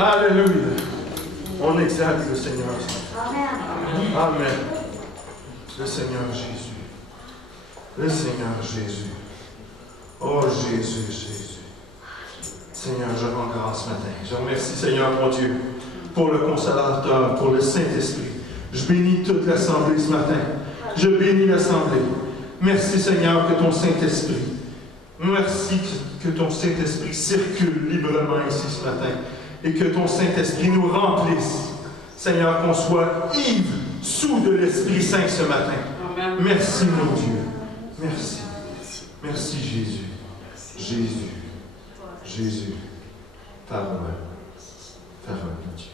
Alléluia. On exalte le Seigneur. Amen. Amen. Le Seigneur Jésus. Le Seigneur Jésus. Oh Jésus, Jésus. Seigneur, je rends grâce ce matin. Je remercie, Seigneur, mon Dieu, pour le Consolateur, pour le Saint-Esprit. Je bénis toute l'Assemblée ce matin. Je bénis l'Assemblée. Merci, Seigneur, que ton Saint-Esprit, merci que ton Saint-Esprit circule librement ici ce matin et que ton Saint-Esprit nous remplisse. Seigneur, qu'on soit ivre, sous de l'Esprit Saint ce matin. Amen. Merci, mon Dieu. Merci. Merci, Jésus. Jésus. Jésus. Parole. Parole, mon Dieu.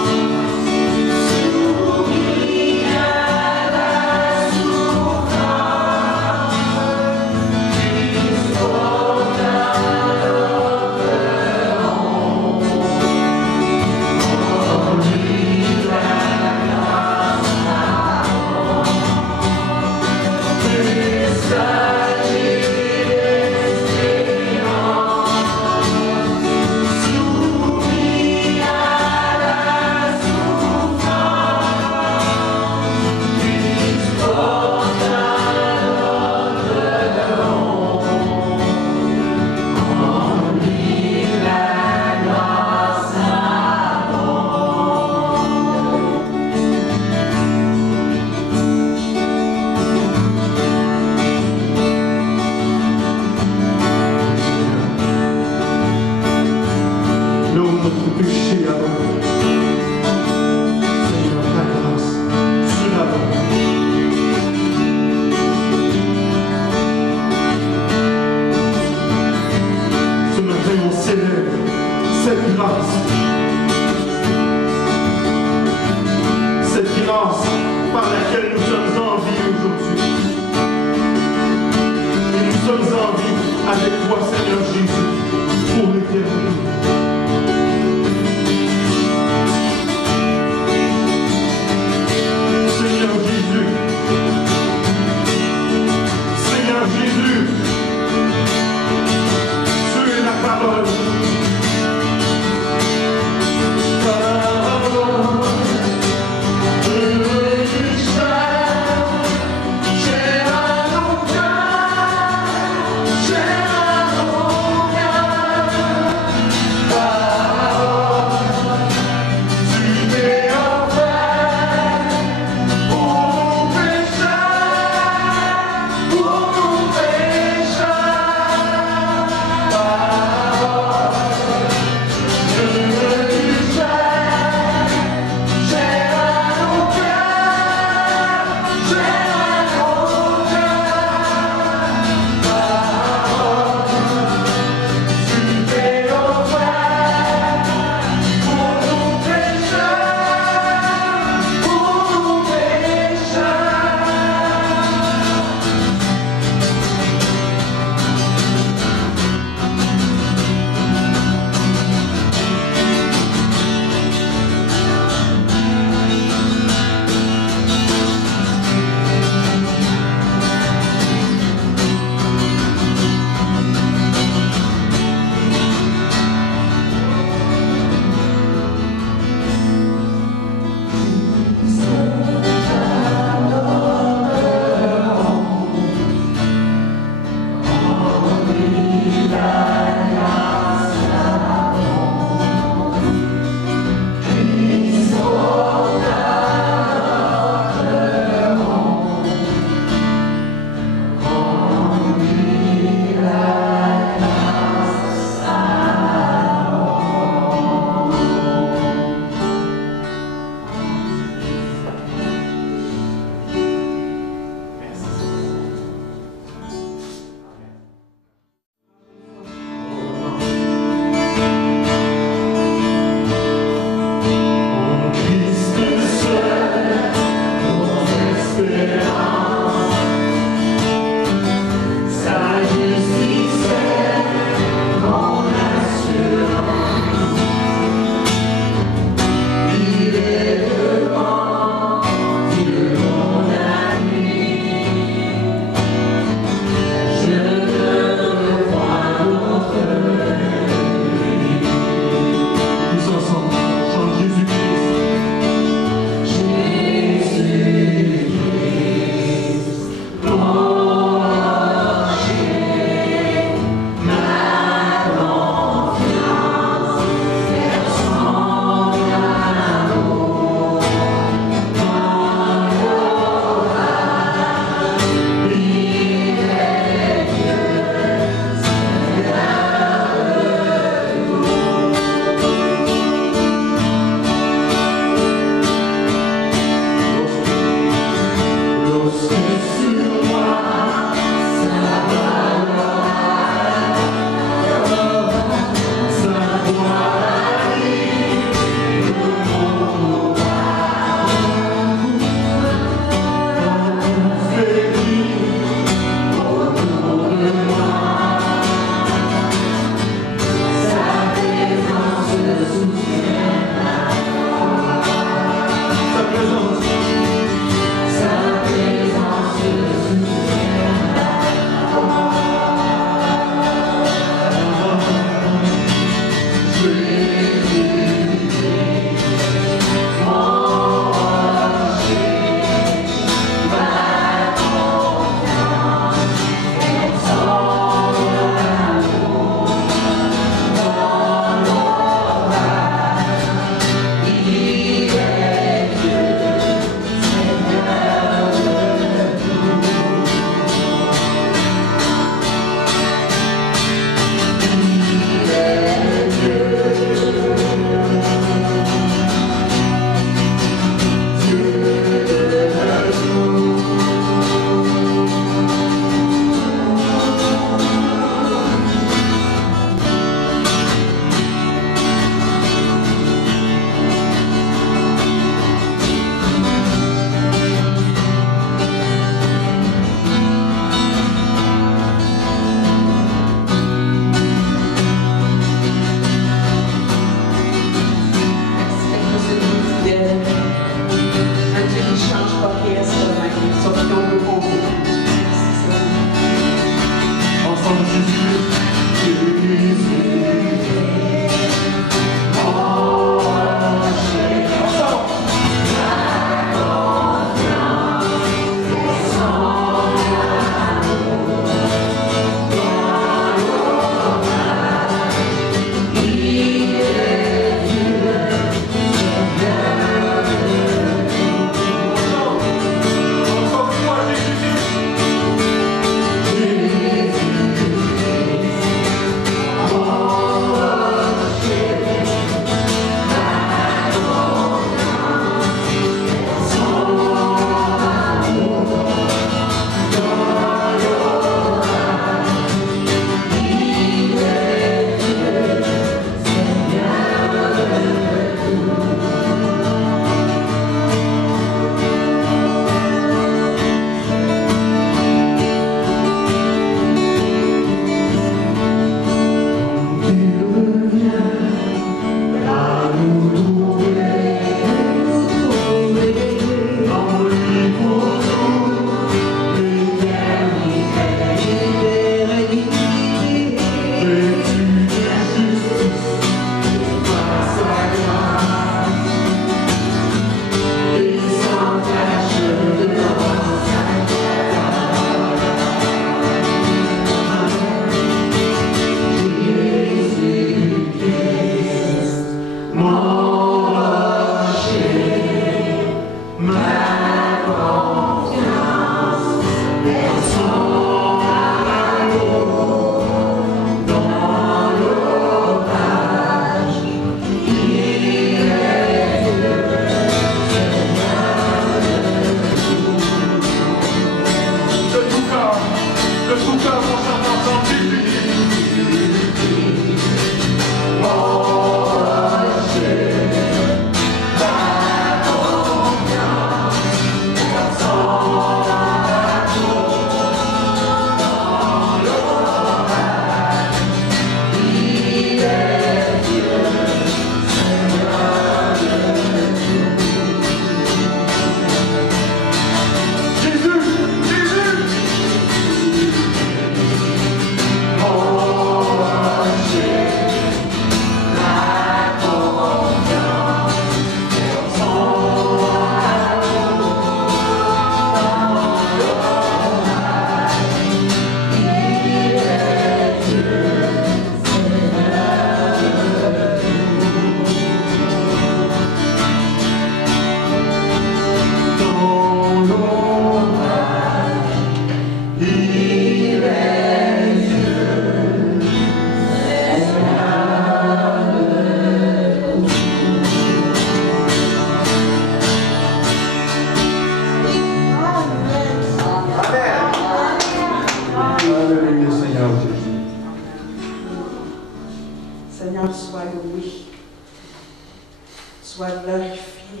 sois glorifié.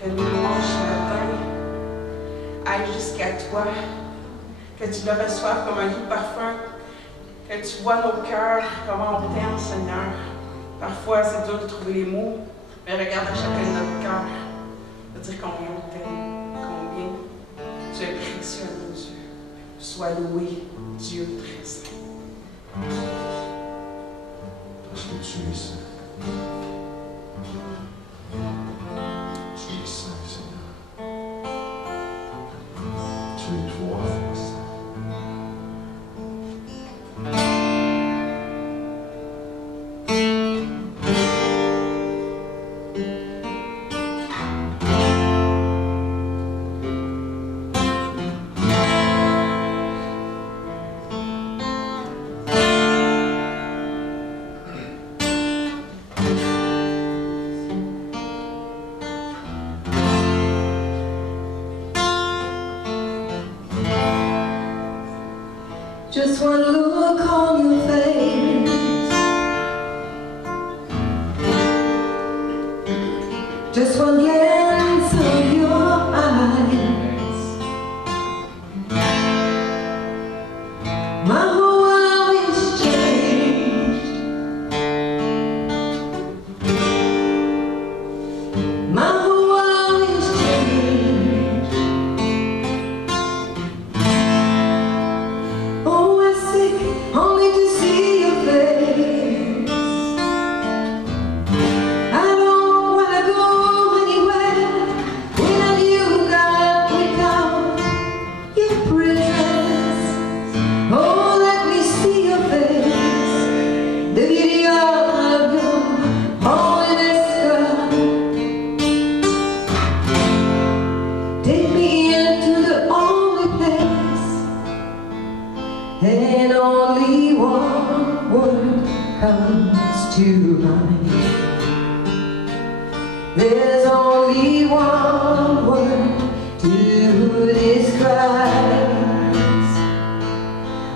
Que nos louanges ce matin aillent jusqu'à toi. Que tu le reçoives comme un doux parfum. Que tu vois nos cœurs, comment on t'aime, Seigneur. Parfois, c'est dur de trouver les mots, mais regarde à chacun de notre cœur. De dire combien on t'aime, combien tu es précieux à nos yeux. Sois loué, Dieu très saint. Parce que tu es saint. Tu es saint, Seigneur. Tu es trois fois saint. Just one look on your face, just one glance of your eyes, my whole world is changed, my whole world is changed. Oh, I seek only to see your face. I don't wanna go anywhere without you, God, without your presence. Oh, let me see your face, the beauty of your holiness, God. Take me into the only place, and only one word comes to mind. There's only one word to describe.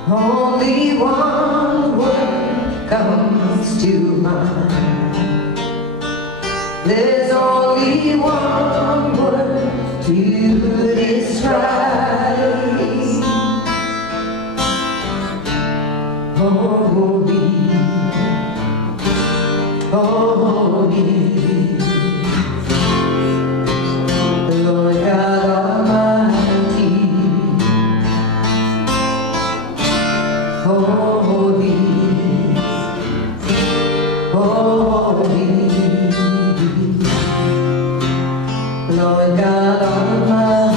Only one word comes to mind. There's only one word to describe. Holy, holy, Lord God Almighty. Holy, holy, Lord God Almighty.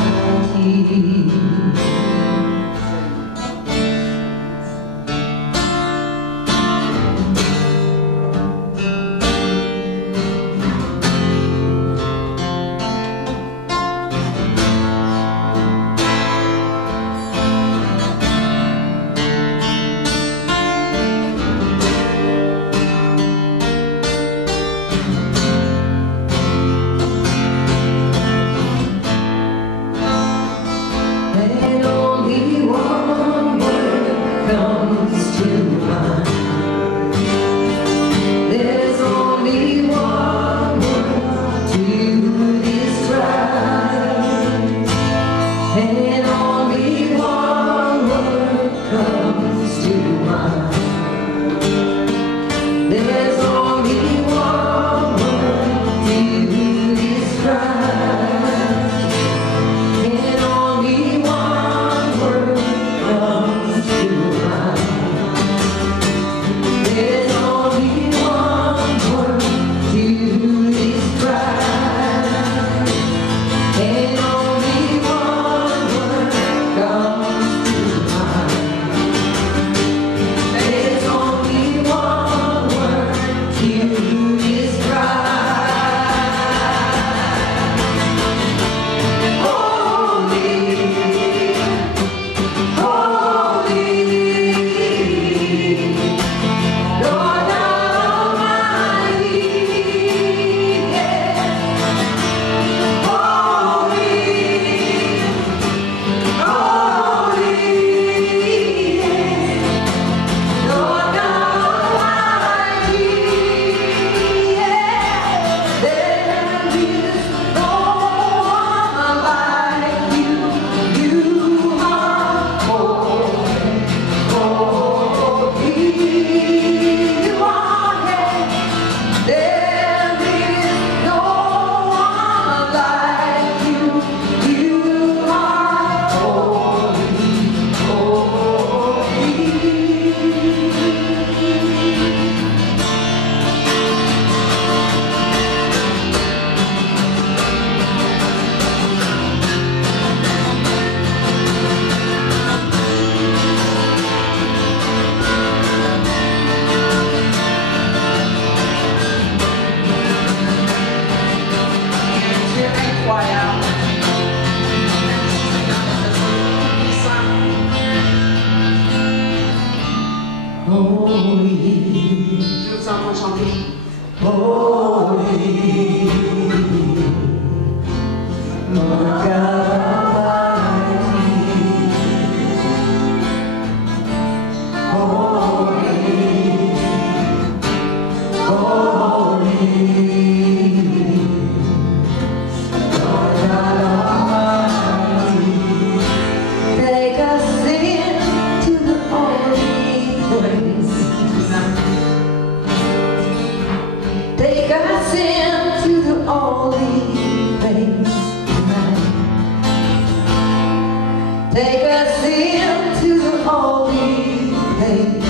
Take us into the holy place.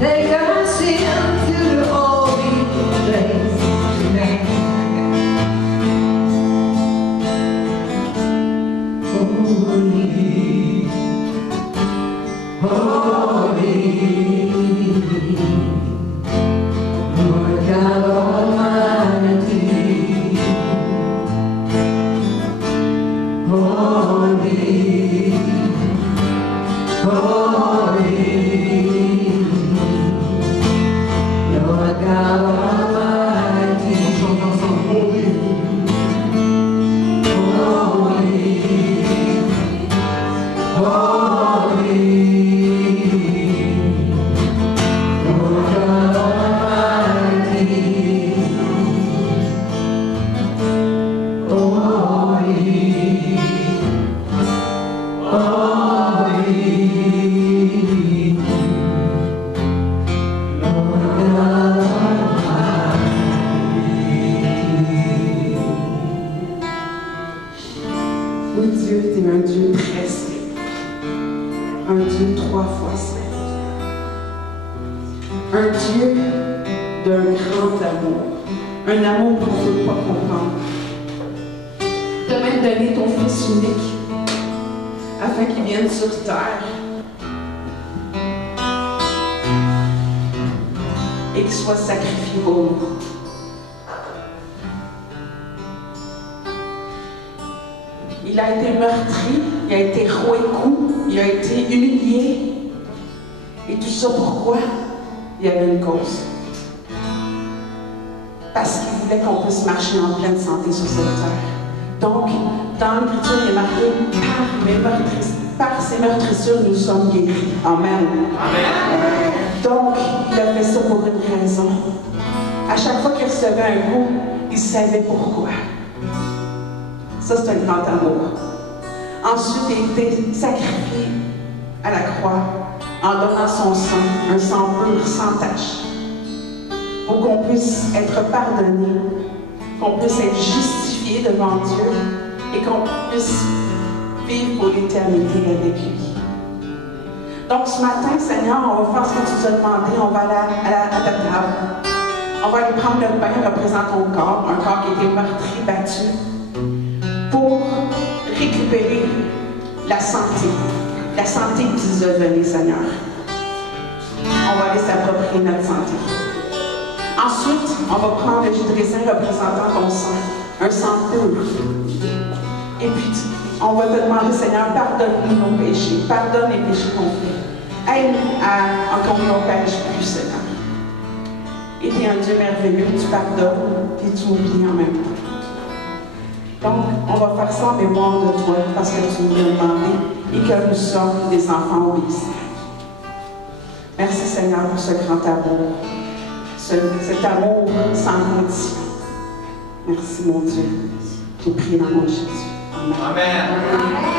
Take us into the holy place tonight. Holy, holy, Lord God Almighty. Holy, holy, Lord God Almighty. Holy, holy, holy, Lord God Almighty. Oui, Dieu, tu es un Dieu très saint, un Dieu 3 fois saint, un Dieu d'un grand amour, un amour qu'on ne peut pas comprendre. Tu as même donné ton Fils unique afin qu'il vienne sur terre et qu'il soit sacrifié pour nous. Il a été meurtri, il a été roué de coups, il a été humilié. Et tout ça pourquoi? Il y avait une cause. Parce qu'il voulait qu'on puisse marcher en pleine santé sur cette terre. Donc, dans l'Écriture, il est marqué, par ses meurtrissures, nous sommes guéris. Amen. Amen. Donc, il a fait ça pour une raison. À chaque fois qu'il recevait un coup, il savait pourquoi. Ça, c'est un grand amour. Ensuite, il a été sacrifié à la croix en donnant son sang, un sang pur, sans tache, pour qu'on puisse être pardonné, qu'on puisse être justifié devant Dieu et qu'on puisse vivre pour l'éternité avec lui. Donc, ce matin, Seigneur, on va faire ce que tu nous as demandé. On va aller à ta table. On va aller prendre le pain représentant ton corps, un corps qui a été meurtri, battu, pour récupérer la santé que tu nous as donnée, Seigneur. On va aller s'approprier notre santé. Ensuite, on va prendre le jus de raisin représentant ton sang, un sang pur. Et puis, on va te demander, Seigneur, pardonne-nous nos péchés, pardonne les péchés qu'on fait. Aide-nous à qu'on ne pêche plus, Seigneur. Et tu es un Dieu merveilleux, tu pardonnes et tu oublies en même temps. Donc, on va faire ça en mémoire de toi, parce que tu nous l'as demandé et que nous sommes des enfants obéissants. Merci Seigneur pour ce grand amour, cet amour sans condition. Merci mon Dieu. J'ai prié dans le nom de Jésus. Amen. Amen.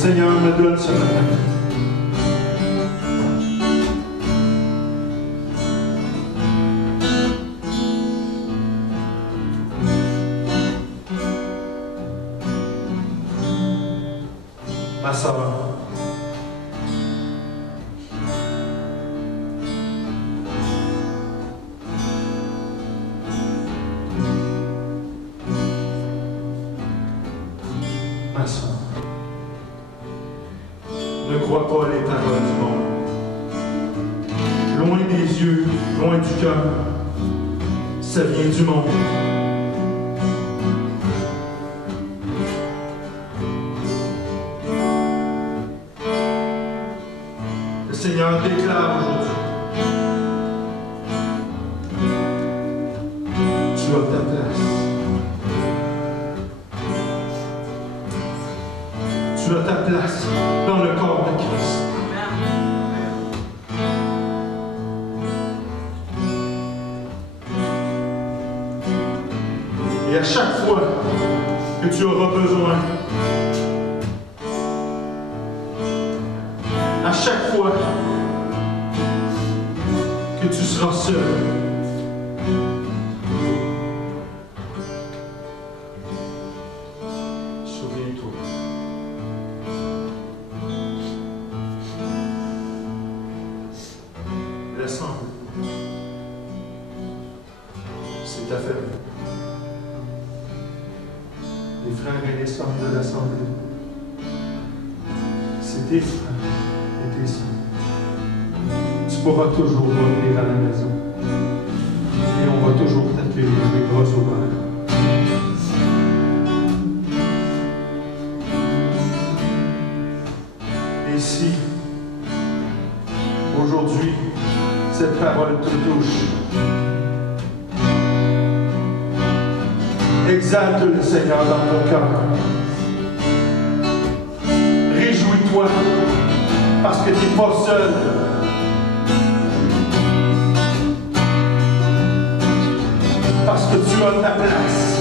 Seigneur me donne ce matin. Ma sœur, ma sœur, ne crois pas les paroles du monde. Loin des yeux, loin du cœur, ça vient du monde. Le Seigneur déclare aujourd'hui, tu as ta place. Tu as ta place dans le corps de Christ. Et à chaque fois que tu auras besoin, à chaque fois que tu seras seul, souviens-toi. L'assemblée, c'est ta famille. Les frères et les sœurs de l'assemblée, c'est tes frères et tes sœurs. Tu pourras toujours revenir à la maison et on va toujours t'accueillir les bras ouverts. Et si aujourd'hui cette parole te touche, exalte le Seigneur dans ton cœur. Réjouis-toi parce que tu n'es pas seul. parce que tu as ta place.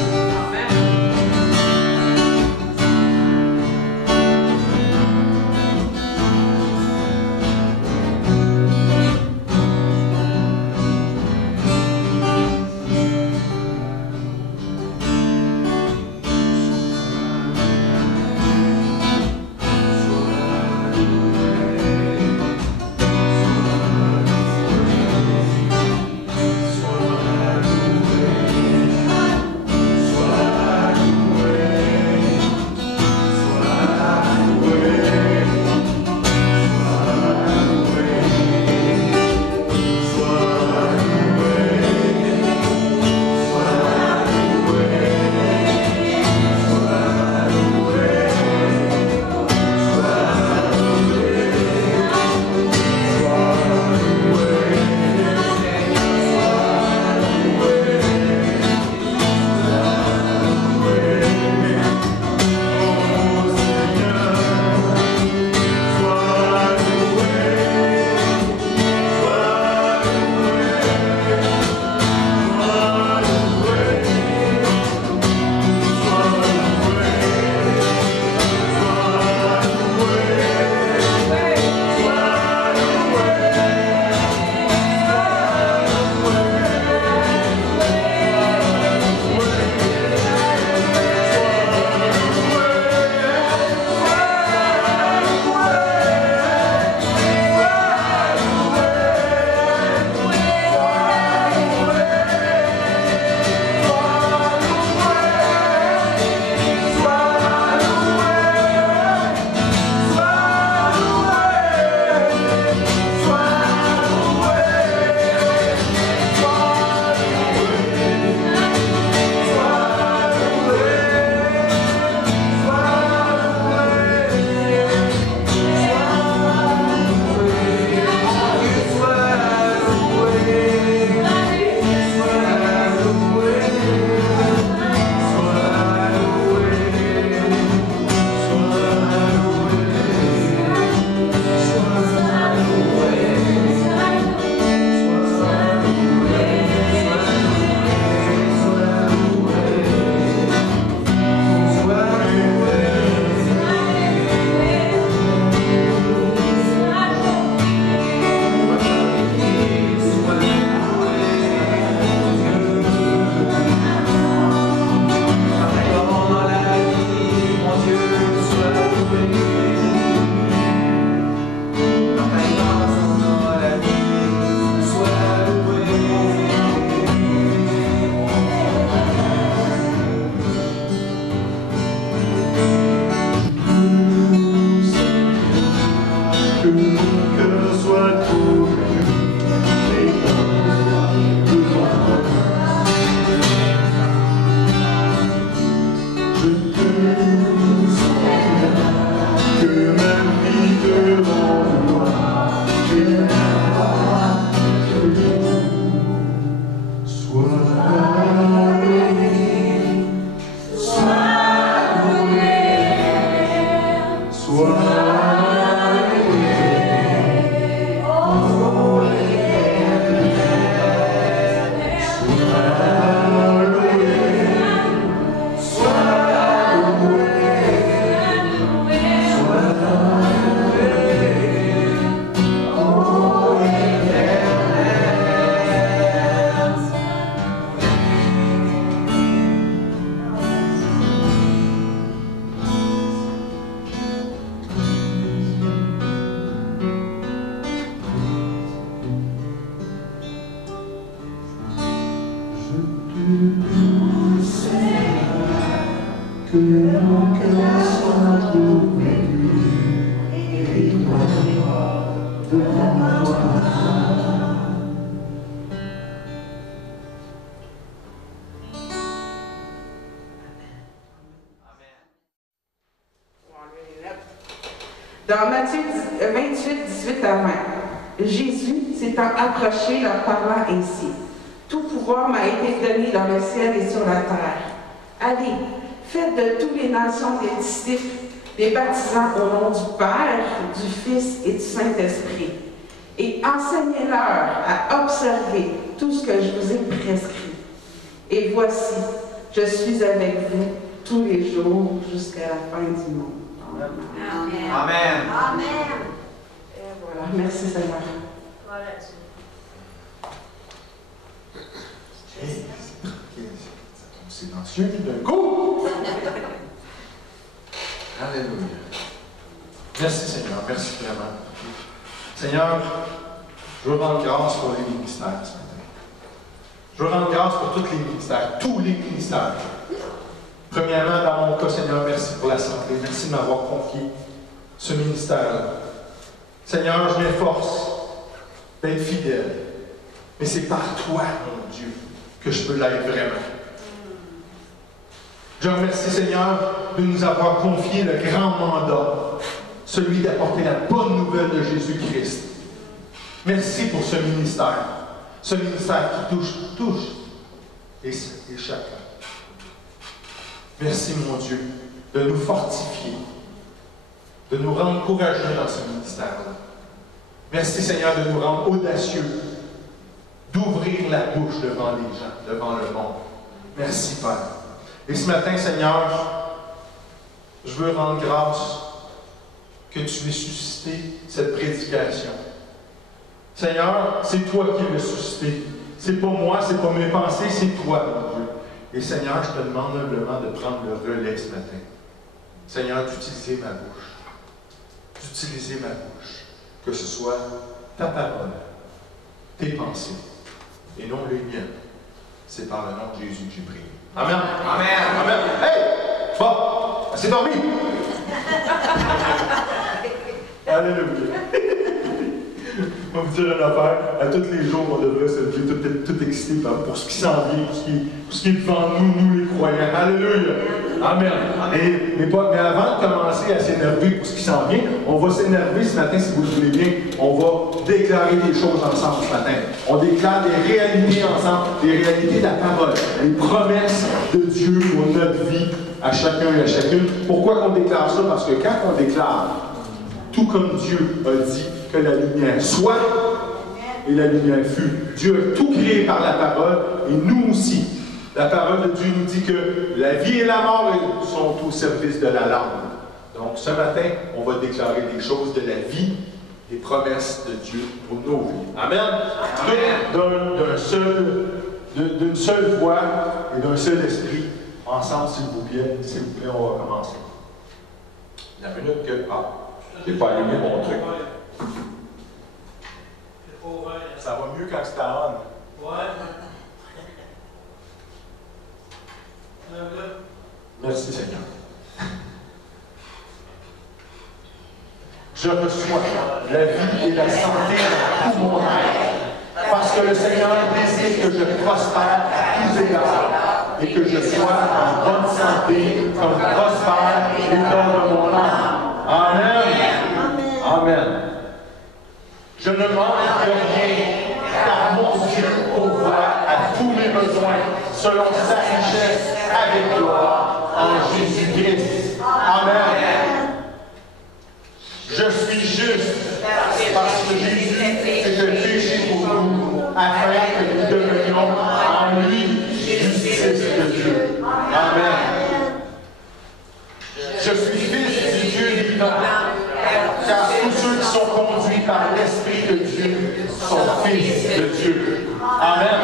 Dans Matthieu 28, 18 à 20, Jésus s'étant approché leur parlant ainsi: « Tout pouvoir m'a été donné dans le ciel et sur la terre. Allez, faites de toutes les nations des disciples, les baptisant au nom du Père, du Fils et du Saint-Esprit, et enseignez-leur à observer tout ce que je vous ai prescrit. Et voici, je suis avec vous tous les jours jusqu'à la fin du monde. Amen. Amen. Amen. Amen. Et voilà. Merci Seigneur. Voilà. C'est silencieux d'un coup. Alléluia. Merci Seigneur, merci vraiment. Seigneur, je veux rendre grâce pour les ministères ce matin. Je veux rendre grâce pour tous les ministères, tous les ministères. Premièrement, dans mon cas, Seigneur, merci pour la santé. Merci de m'avoir confié ce ministère-là. Seigneur, je m'efforce d'être fidèle. Mais c'est par toi, mon Dieu, que je peux l'être vraiment. Je remercie, Seigneur, de nous avoir confié le grand mandat, celui d'apporter la bonne nouvelle de Jésus-Christ. Merci pour ce ministère qui touche et chacun. Merci, mon Dieu, de nous fortifier, de nous rendre courageux dans ce ministère-là. Merci, Seigneur, de nous rendre audacieux, d'ouvrir la bouche devant les gens, devant le monde. Merci, Père. Et ce matin, Seigneur, je veux rendre grâce que tu aies suscité cette prédication. Seigneur, c'est toi qui l'as suscité. C'est pas moi, c'est pas mes pensées, c'est toi, mon Dieu. Et Seigneur, je te demande humblement de prendre le relais ce matin. Seigneur, d'utiliser ma bouche. D'utiliser ma bouche. Que ce soit ta parole, tes pensées, et non les miennes. C'est par le nom de Jésus que j'ai prié. Amen. Amen. Amen. Hey! Bon, c'est dormi. Alléluia. On va vous dire une affaire. À tous les jours, on devrait se lever tout excité pour ce qui s'en vient, pour ce qui est devant nous les croyants. Alléluia. Amen. Mais avant de commencer à s'énerver pour ce qui s'en vient, on va s'énerver ce matin, si vous le voulez bien. On va déclarer des choses ensemble ce matin. On déclare des réalités ensemble, des réalités de la parole, les promesses de Dieu pour notre vie, à chacun et à chacune. Pourquoi qu'on déclare ça? Parce que quand on déclare, tout comme Dieu a dit que la lumière soit, et la lumière fut. Dieu a tout créé par la parole, et nous aussi. La parole de Dieu nous dit que la vie et la mort sont au service de la langue. Donc ce matin, on va déclarer des choses de la vie, des promesses de Dieu pour nos vies. Amen. D'une seule voix et d'un seul esprit. Ensemble, s'il vous plaît, on va commencer. La minute que... Ah, je n'ai pas allumé mon truc. Ça va mieux quand c'est à on. Ouais. Merci Seigneur. Je reçois la vie et la santé dans tout mon être, parce que le Seigneur désire que je prospère à tous égards et que je sois en bonne santé comme prospère l'état de mon âme. Amen. Amen. Je ne manque de rien, car mon Dieu pourvoit à tous mes besoins selon sa richesse avec gloire en Jésus-Christ. Amen. Je suis juste parce que Jésus est le péché pour nous, afin que nous devenions en lui justice de Dieu. Amen. Je suis fils du Dieu vivant, car tous ceux qui sont conduits par l'Esprit de Dieu sont fils de Dieu. Amen.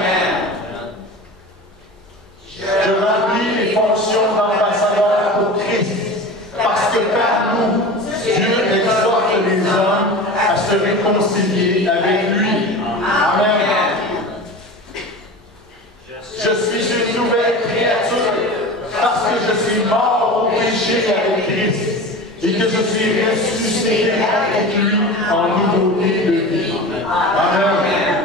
Je remplis les fonctions d'ambassadeur pour Christ, parce que par nous, Dieu exhorte les hommes à se réconcilier avec lui. Amen. Je suis une nouvelle créature, parce que je suis mort au péché avec Christ, et que je suis ressuscité avec lui en nouveauté de vie. Amen.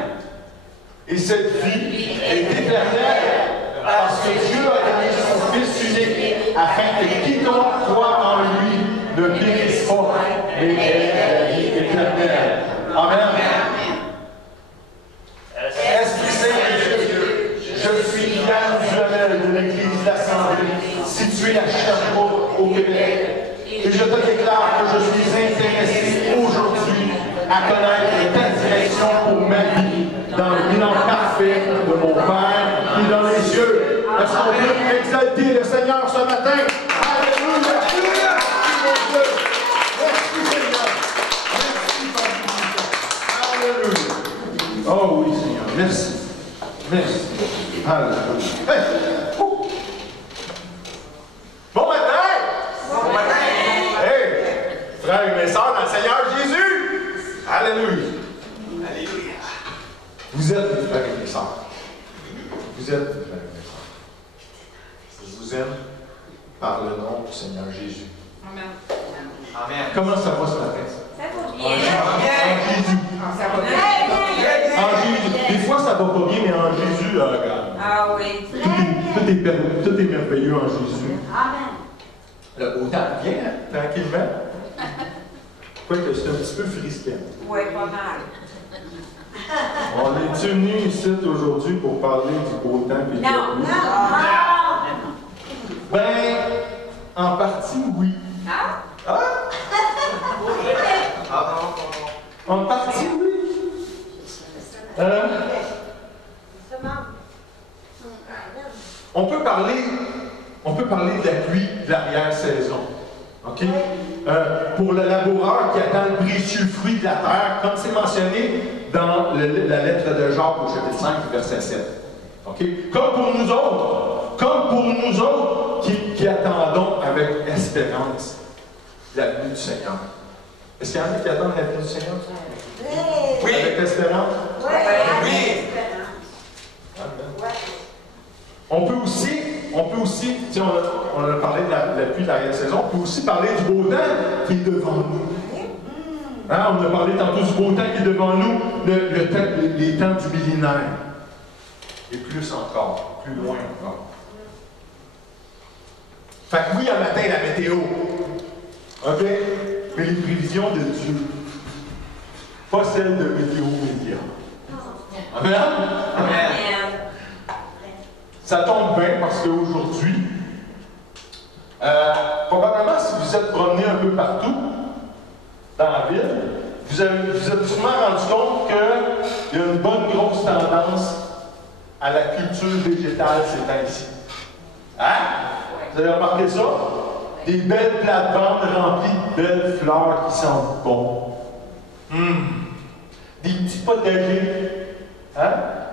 Et cette vie est éternelle, parce que Dieu a donné son Fils unique, afin que quiconque croit en lui ne périsse pas, mais ait la vie éternelle. Amen. Esprit Saint de Dieu, je suis l'annuel de l'Église d'Assemblée, située à Sherbrooke, au Québec, et je te déclare que je suis intéressé aujourd'hui à connaître ta direction pour ma vie, dans le bilan parfait de mon Père qui est dans les cieux. fêter le Seigneur ce matin. Alléluia! Merci, mon Dieu. Merci, Seigneur. Merci, Père. Alléluia. Oh oui, Seigneur. Merci. Merci. Alléluia. Hey. Bon matin! Bon matin! Hey! Frères et mes sœurs dans le Seigneur Jésus! Alléluia! Alléluia! Vous êtes mes frères et mes sœurs. Vous êtes mes frères et mes sœurs. Je vous aime par le nom du Seigneur Jésus. Amen. Amen. Comment ça va ce matin? Ça va En bien. Jésus. Ça va bien. En Jésus. Des fois, ça va pas bien, mais en Jésus, regarde. Ah oui. Tout est merveilleux en Jésus. Amen. Le beau temps vient, hein, tranquillement. Quoique c'est un petit peu frisquant. Oui, pas mal. On est unis ici aujourd'hui pour parler du beau temps. Puis Non, de- non. Ben, en partie, oui. Ah? Hein? En partie, oui. On peut parler de la pluie de l'arrière-saison. OK? Pour le laboureur qui attend le précieux fruit de la terre, comme c'est mentionné dans la lettre de Jacques au chapitre 5, verset 7. OK? Comme pour nous autres qui attendons avec espérance la venue du Seigneur. Est-ce qu'il y en a qui attendent la venue du Seigneur? Oui. Avec espérance? Oui. On peut aussi, si on a parlé de la pluie de l'arrière-saison, on peut aussi parler du beau temps qui est devant nous. Hein, on a parlé tantôt du beau temps qui est devant nous, les temps du millénaire. Et plus encore, plus loin encore. Fait que oui, un matin, la météo. OK? Mais les prévisions de Dieu. Pas celles de Météo Média. Amen? Amen. Ça tombe bien parce qu'aujourd'hui, probablement si vous êtes promené un peu partout dans la ville, vous êtes sûrement rendu compte qu'il y a une bonne grosse tendance à la culture végétale ces temps-ci. Hein? Vous avez remarqué ça? Des belles plates-bandes remplies de belles fleurs qui sentent bon. Des petits potagers. Hein?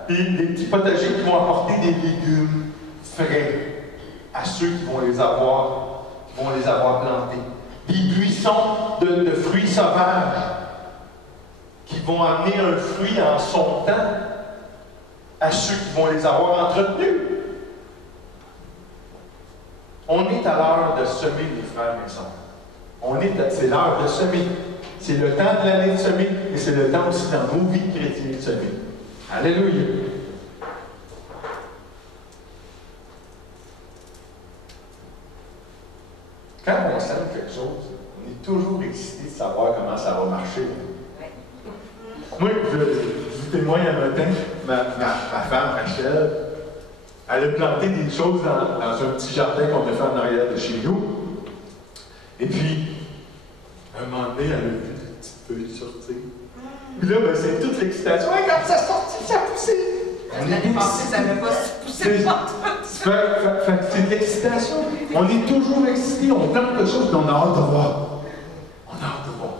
Des petits potagers qui vont apporter des légumes frais à ceux qui vont les avoir plantés. Des buissons de fruits sauvages qui vont amener un fruit en son temps à ceux qui vont les avoir entretenus. On est à l'heure de semer, mes frères et mes sœurs. C'est l'heure de semer. C'est le temps de l'année de semer et c'est le temps aussi dans nos vies chrétiennes de semer. Alléluia. Quand on sème quelque chose, on est toujours excité de savoir comment ça va marcher. Moi, je vous témoigne un matin, ma femme Rachel, elle a planté des choses dans un petit jardin qu'on a fait en arrière de chez nous. Et puis, à un moment donné, elle a vu des petites feuilles sortir. Puis là, ben, c'est toute l'excitation. Ouais, quand ça sortit, ça a poussé. L'année passée, ça n'avait pas poussé. C'est l'excitation. On est toujours excité, on plante quelque chose, mais on a hâte de voir. On a hâte de voir.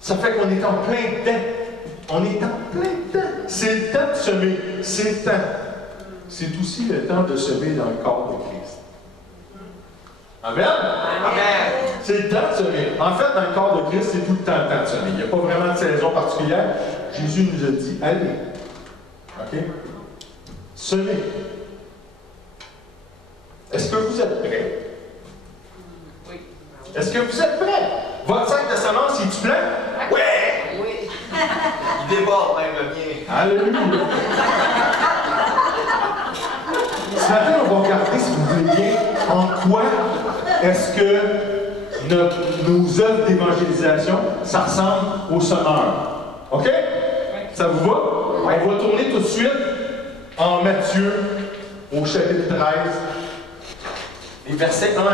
Ça fait qu'on est en plein dedans. On est en plein dedans. C'est le temps de semer. C'est le temps. C'est aussi le temps de semer dans le corps de Christ. Amen? Amen. C'est le temps de semer. En fait, dans le corps de Christ, c'est tout le temps de semer. Il n'y a pas vraiment de saison particulière. Jésus nous a dit, allez. OK? Semez. Est-ce que vous êtes prêts? Oui. Est-ce que vous êtes prêts? Votre sac de semences, est-tu plein? Oui! Oui. Il déborde même le mien. Alléluia! Ce matin, on va regarder, si vous voulez bien, en quoi est-ce que nos œuvres d'évangélisation, ça ressemble au semeur. OK? Ça vous va? On va tourner tout de suite en Matthieu, au chapitre 13, les versets 1 à 9.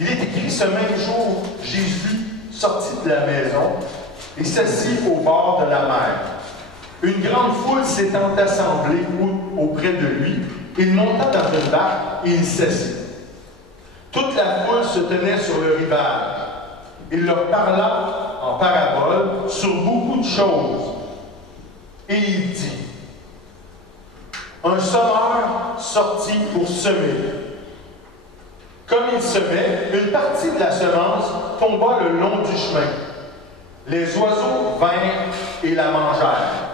Il est écrit ce même jour, Jésus sortit de la maison et s'assit au bord de la mer. Une grande foule s'étant assemblée auprès de lui, il monta dans une barque et il s'assit. Toute la foule se tenait sur le rivage. Il leur parla en parabole sur beaucoup de choses. Et il dit, un semeur sortit pour semer. Comme il semait, une partie de la semence tomba le long du chemin. Les oiseaux vinrent et la mangèrent.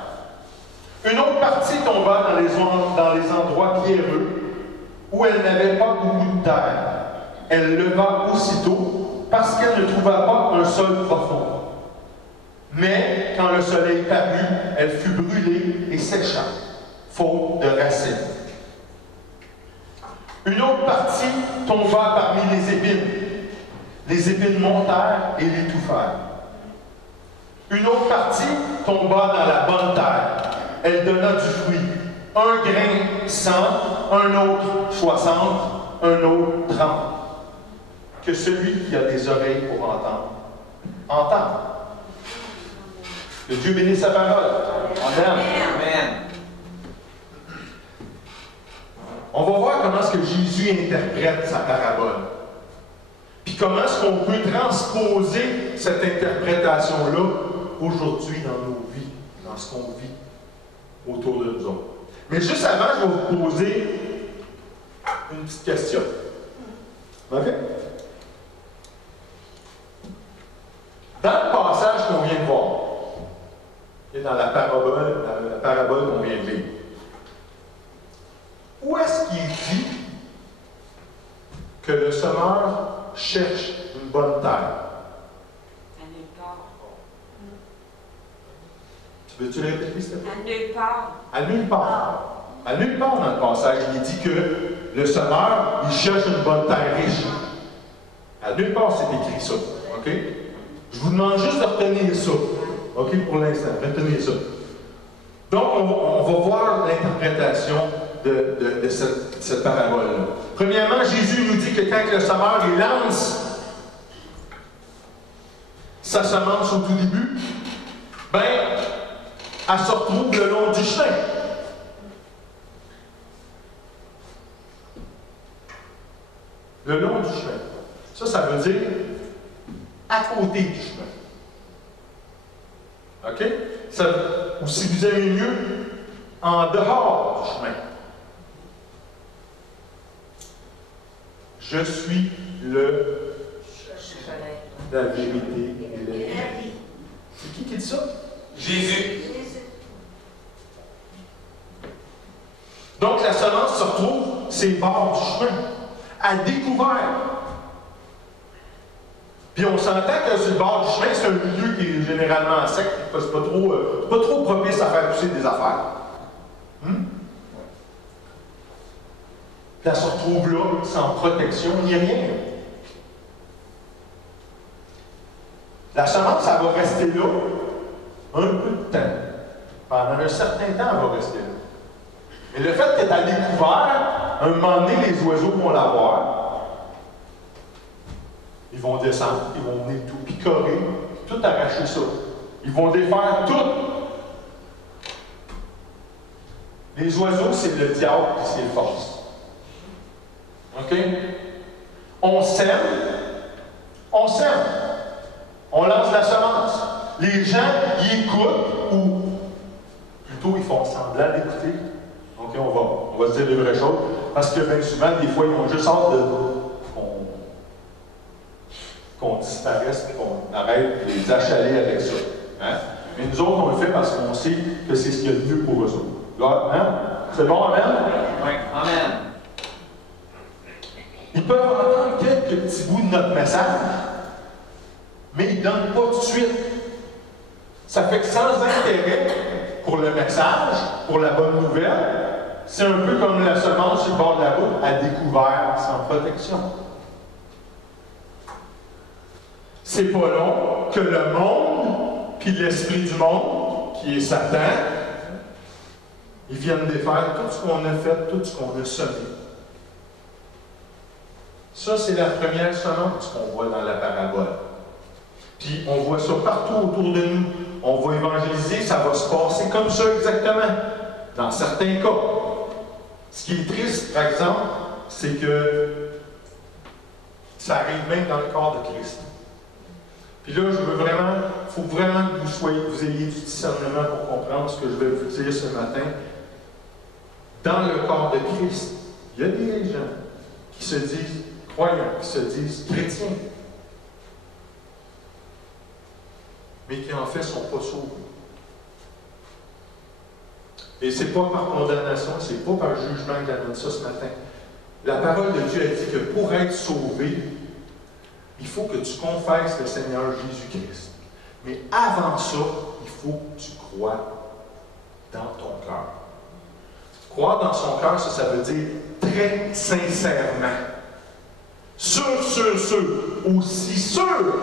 Une autre partie tomba dans les endroits pierreux, où elle n'avait pas beaucoup de terre. Elle leva aussitôt, parce qu'elle ne trouva pas un sol profond. Mais, quand le soleil parut, elle fut brûlée et sécha, faute de racines. Une autre partie tomba parmi les épines. Les épines montèrent et l'étouffèrent. Une autre partie tomba dans la bonne terre. Elle donna du fruit. Un grain 100, un autre 60, un autre 30. Que celui qui a des oreilles pour entendre, entende. Que Dieu bénisse sa parole. Amen. Amen. On va voir comment est-ce que Jésus interprète sa parabole. Puis comment est-ce qu'on peut transposer cette interprétation-là aujourd'hui dans nos vies, dans ce qu'on vit autour de nous autres. Mais juste avant, je vais vous poser une petite question. OK? Dans le passage qu'on vient de voir, et dans la parabole qu'on vient de lire, où est-ce qu'il dit que le semeur cherche une bonne terre? À nulle part. Tu veux-tu le répéter, Stéphane? À nulle part. À nulle part. À nulle part dans le passage, il dit que le semeur, il cherche une bonne terre riche. À nulle part, c'est écrit ça. OK? Je vous demande juste de retenir ça. OK, pour l'instant, retenez ça. Donc, on va voir l'interprétation de cette parabole-là. Premièrement, Jésus nous dit que quand le semeur il lance sa semence au tout début, ben, elle se retrouve le long du chemin. Le long du chemin. Ça veut dire à côté du chemin. OK? Ou si vous aimez mieux, en dehors du chemin. Je suis la vérité et la vie. C'est qui dit ça? Jésus. Donc la semence se retrouve, c'est bord du chemin, à découvert. Puis on s'entend que sur le bord du chemin, c'est un milieu qui est généralement sec, c'est pas trop propice à faire pousser des affaires. Puis elle se retrouve là, sans protection, ni rien. La semence, elle va rester là un peu de temps. Pendant un certain temps, elle va rester là. Mais le fait qu'elle est à découvert, un moment donné, les oiseaux vont la voir. Ils vont descendre, ils vont venir tout picorer, tout arracher ça. Ils vont défaire tout. Les oiseaux, c'est le diable qui s'y efforce. OK? On sème. On sème. On lance la semence. Les gens, ils écoutent, ou plutôt, ils font semblant d'écouter. OK, on va se dire les vraies choses. Parce que bien souvent, des fois, ils ont juste hâte qu'on disparaisse et qu'on arrête de les achaler avec ça. Hein? Mais nous autres, on le fait parce qu'on sait que c'est ce qu'il y a de mieux pour eux autres. Là, hein? C'est bon, amen? Oui, amen. Ils peuvent entendre quelques petits bouts de notre message, mais ils ne donnent pas tout de suite. Ça fait que sans intérêt pour le message, pour la bonne nouvelle, c'est un peu comme la semence sur le bord de la route à découvert, sans protection. C'est pas long que le monde, puis l'esprit du monde, qui est Satan, ils viennent défaire tout ce qu'on a fait, tout ce qu'on a semé. Ça, c'est la première semence qu'on voit dans la parabole. Puis on voit ça partout autour de nous. On va évangéliser, ça va se passer comme ça exactement. Dans certains cas. Ce qui est triste, par exemple, c'est que ça arrive même dans le corps de Christ. Puis là, il faut vraiment que vous ayez du discernement pour comprendre ce que je vais vous dire ce matin. Dans le corps de Christ, il y a des gens qui se disent croyants, qui se disent chrétiens, mais qui en fait ne sont pas sauvés. Et ce n'est pas par condamnation, ce n'est pas par jugement que j'amène ça ce matin. La parole de Dieu a dit que pour être sauvé, il faut que tu confesses le Seigneur Jésus-Christ. Mais avant ça, il faut que tu crois dans ton cœur. Croire dans son cœur, ça veut dire très sincèrement. Sûr, aussi sûr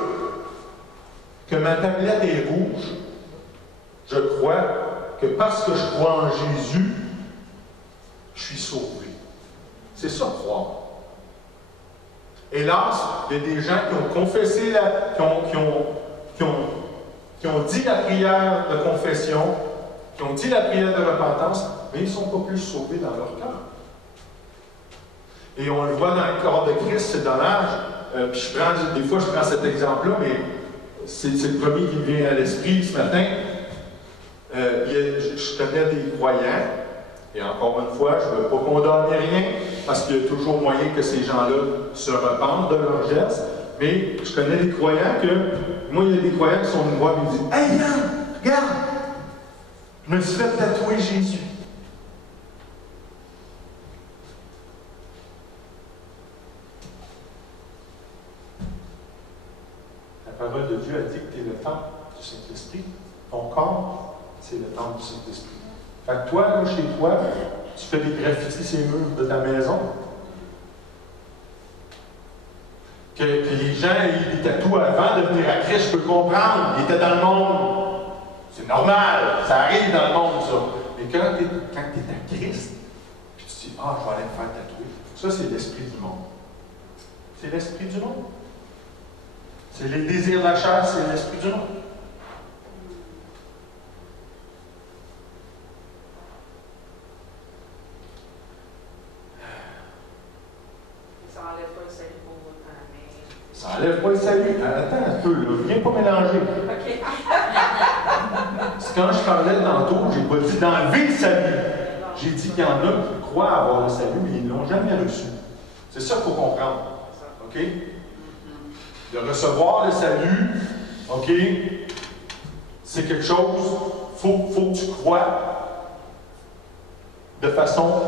que ma tablette est rouge, je crois que parce que je crois en Jésus, je suis sauvé. C'est ça, croire. Hélas, il y a des gens qui ont confessé, qui ont dit la prière de confession, qui ont dit la prière de repentance, mais ils ne sont pas plus sauvés dans leur cœur. Et on le voit dans le corps de Christ, c'est dommage. Puis des fois, je prends cet exemple-là, mais c'est le premier qui me vient à l'esprit ce matin. Je connais des croyants, et encore une fois, je ne veux pas condamner rien, parce qu'il y a toujours moyen que ces gens-là se repentent de leurs gestes, mais je connais des croyants que, moi, il y a des croyants qui sont venus me voir et me disent « Hey, regarde, je me suis fait tatouer Jésus. » La parole de Dieu a dit que tu es le temple du Saint-Esprit. Ton corps, c'est le temple du Saint-Esprit. Fait que toi, là, chez toi, tu fais des graffitis sur les murs de ta maison. Puis les gens, ils tatouent avant de venir à Christ, je peux comprendre. Ils étaient dans le monde. C'est normal, ça arrive dans le monde, ça. Mais quand tu es à Christ, puis tu te dis, ah, je vais aller me faire tatouer. Ça, c'est l'esprit du monde. C'est l'esprit du monde. C'est les désirs de la chair, c'est l'esprit du monde. Ça n'enlève pas le salut pour autant, mais... Ça n'enlève pas le salut. Attends un peu, là. Viens pas mélanger. OK. C'est quand je parlais tantôt, j'ai pas dit d'enlever le salut. J'ai dit qu'il y en a qui croient avoir le salut, mais ils ne l'ont jamais reçu. C'est ça qu'il faut comprendre. OK? De recevoir le salut, OK, c'est quelque chose, faut que tu crois de façon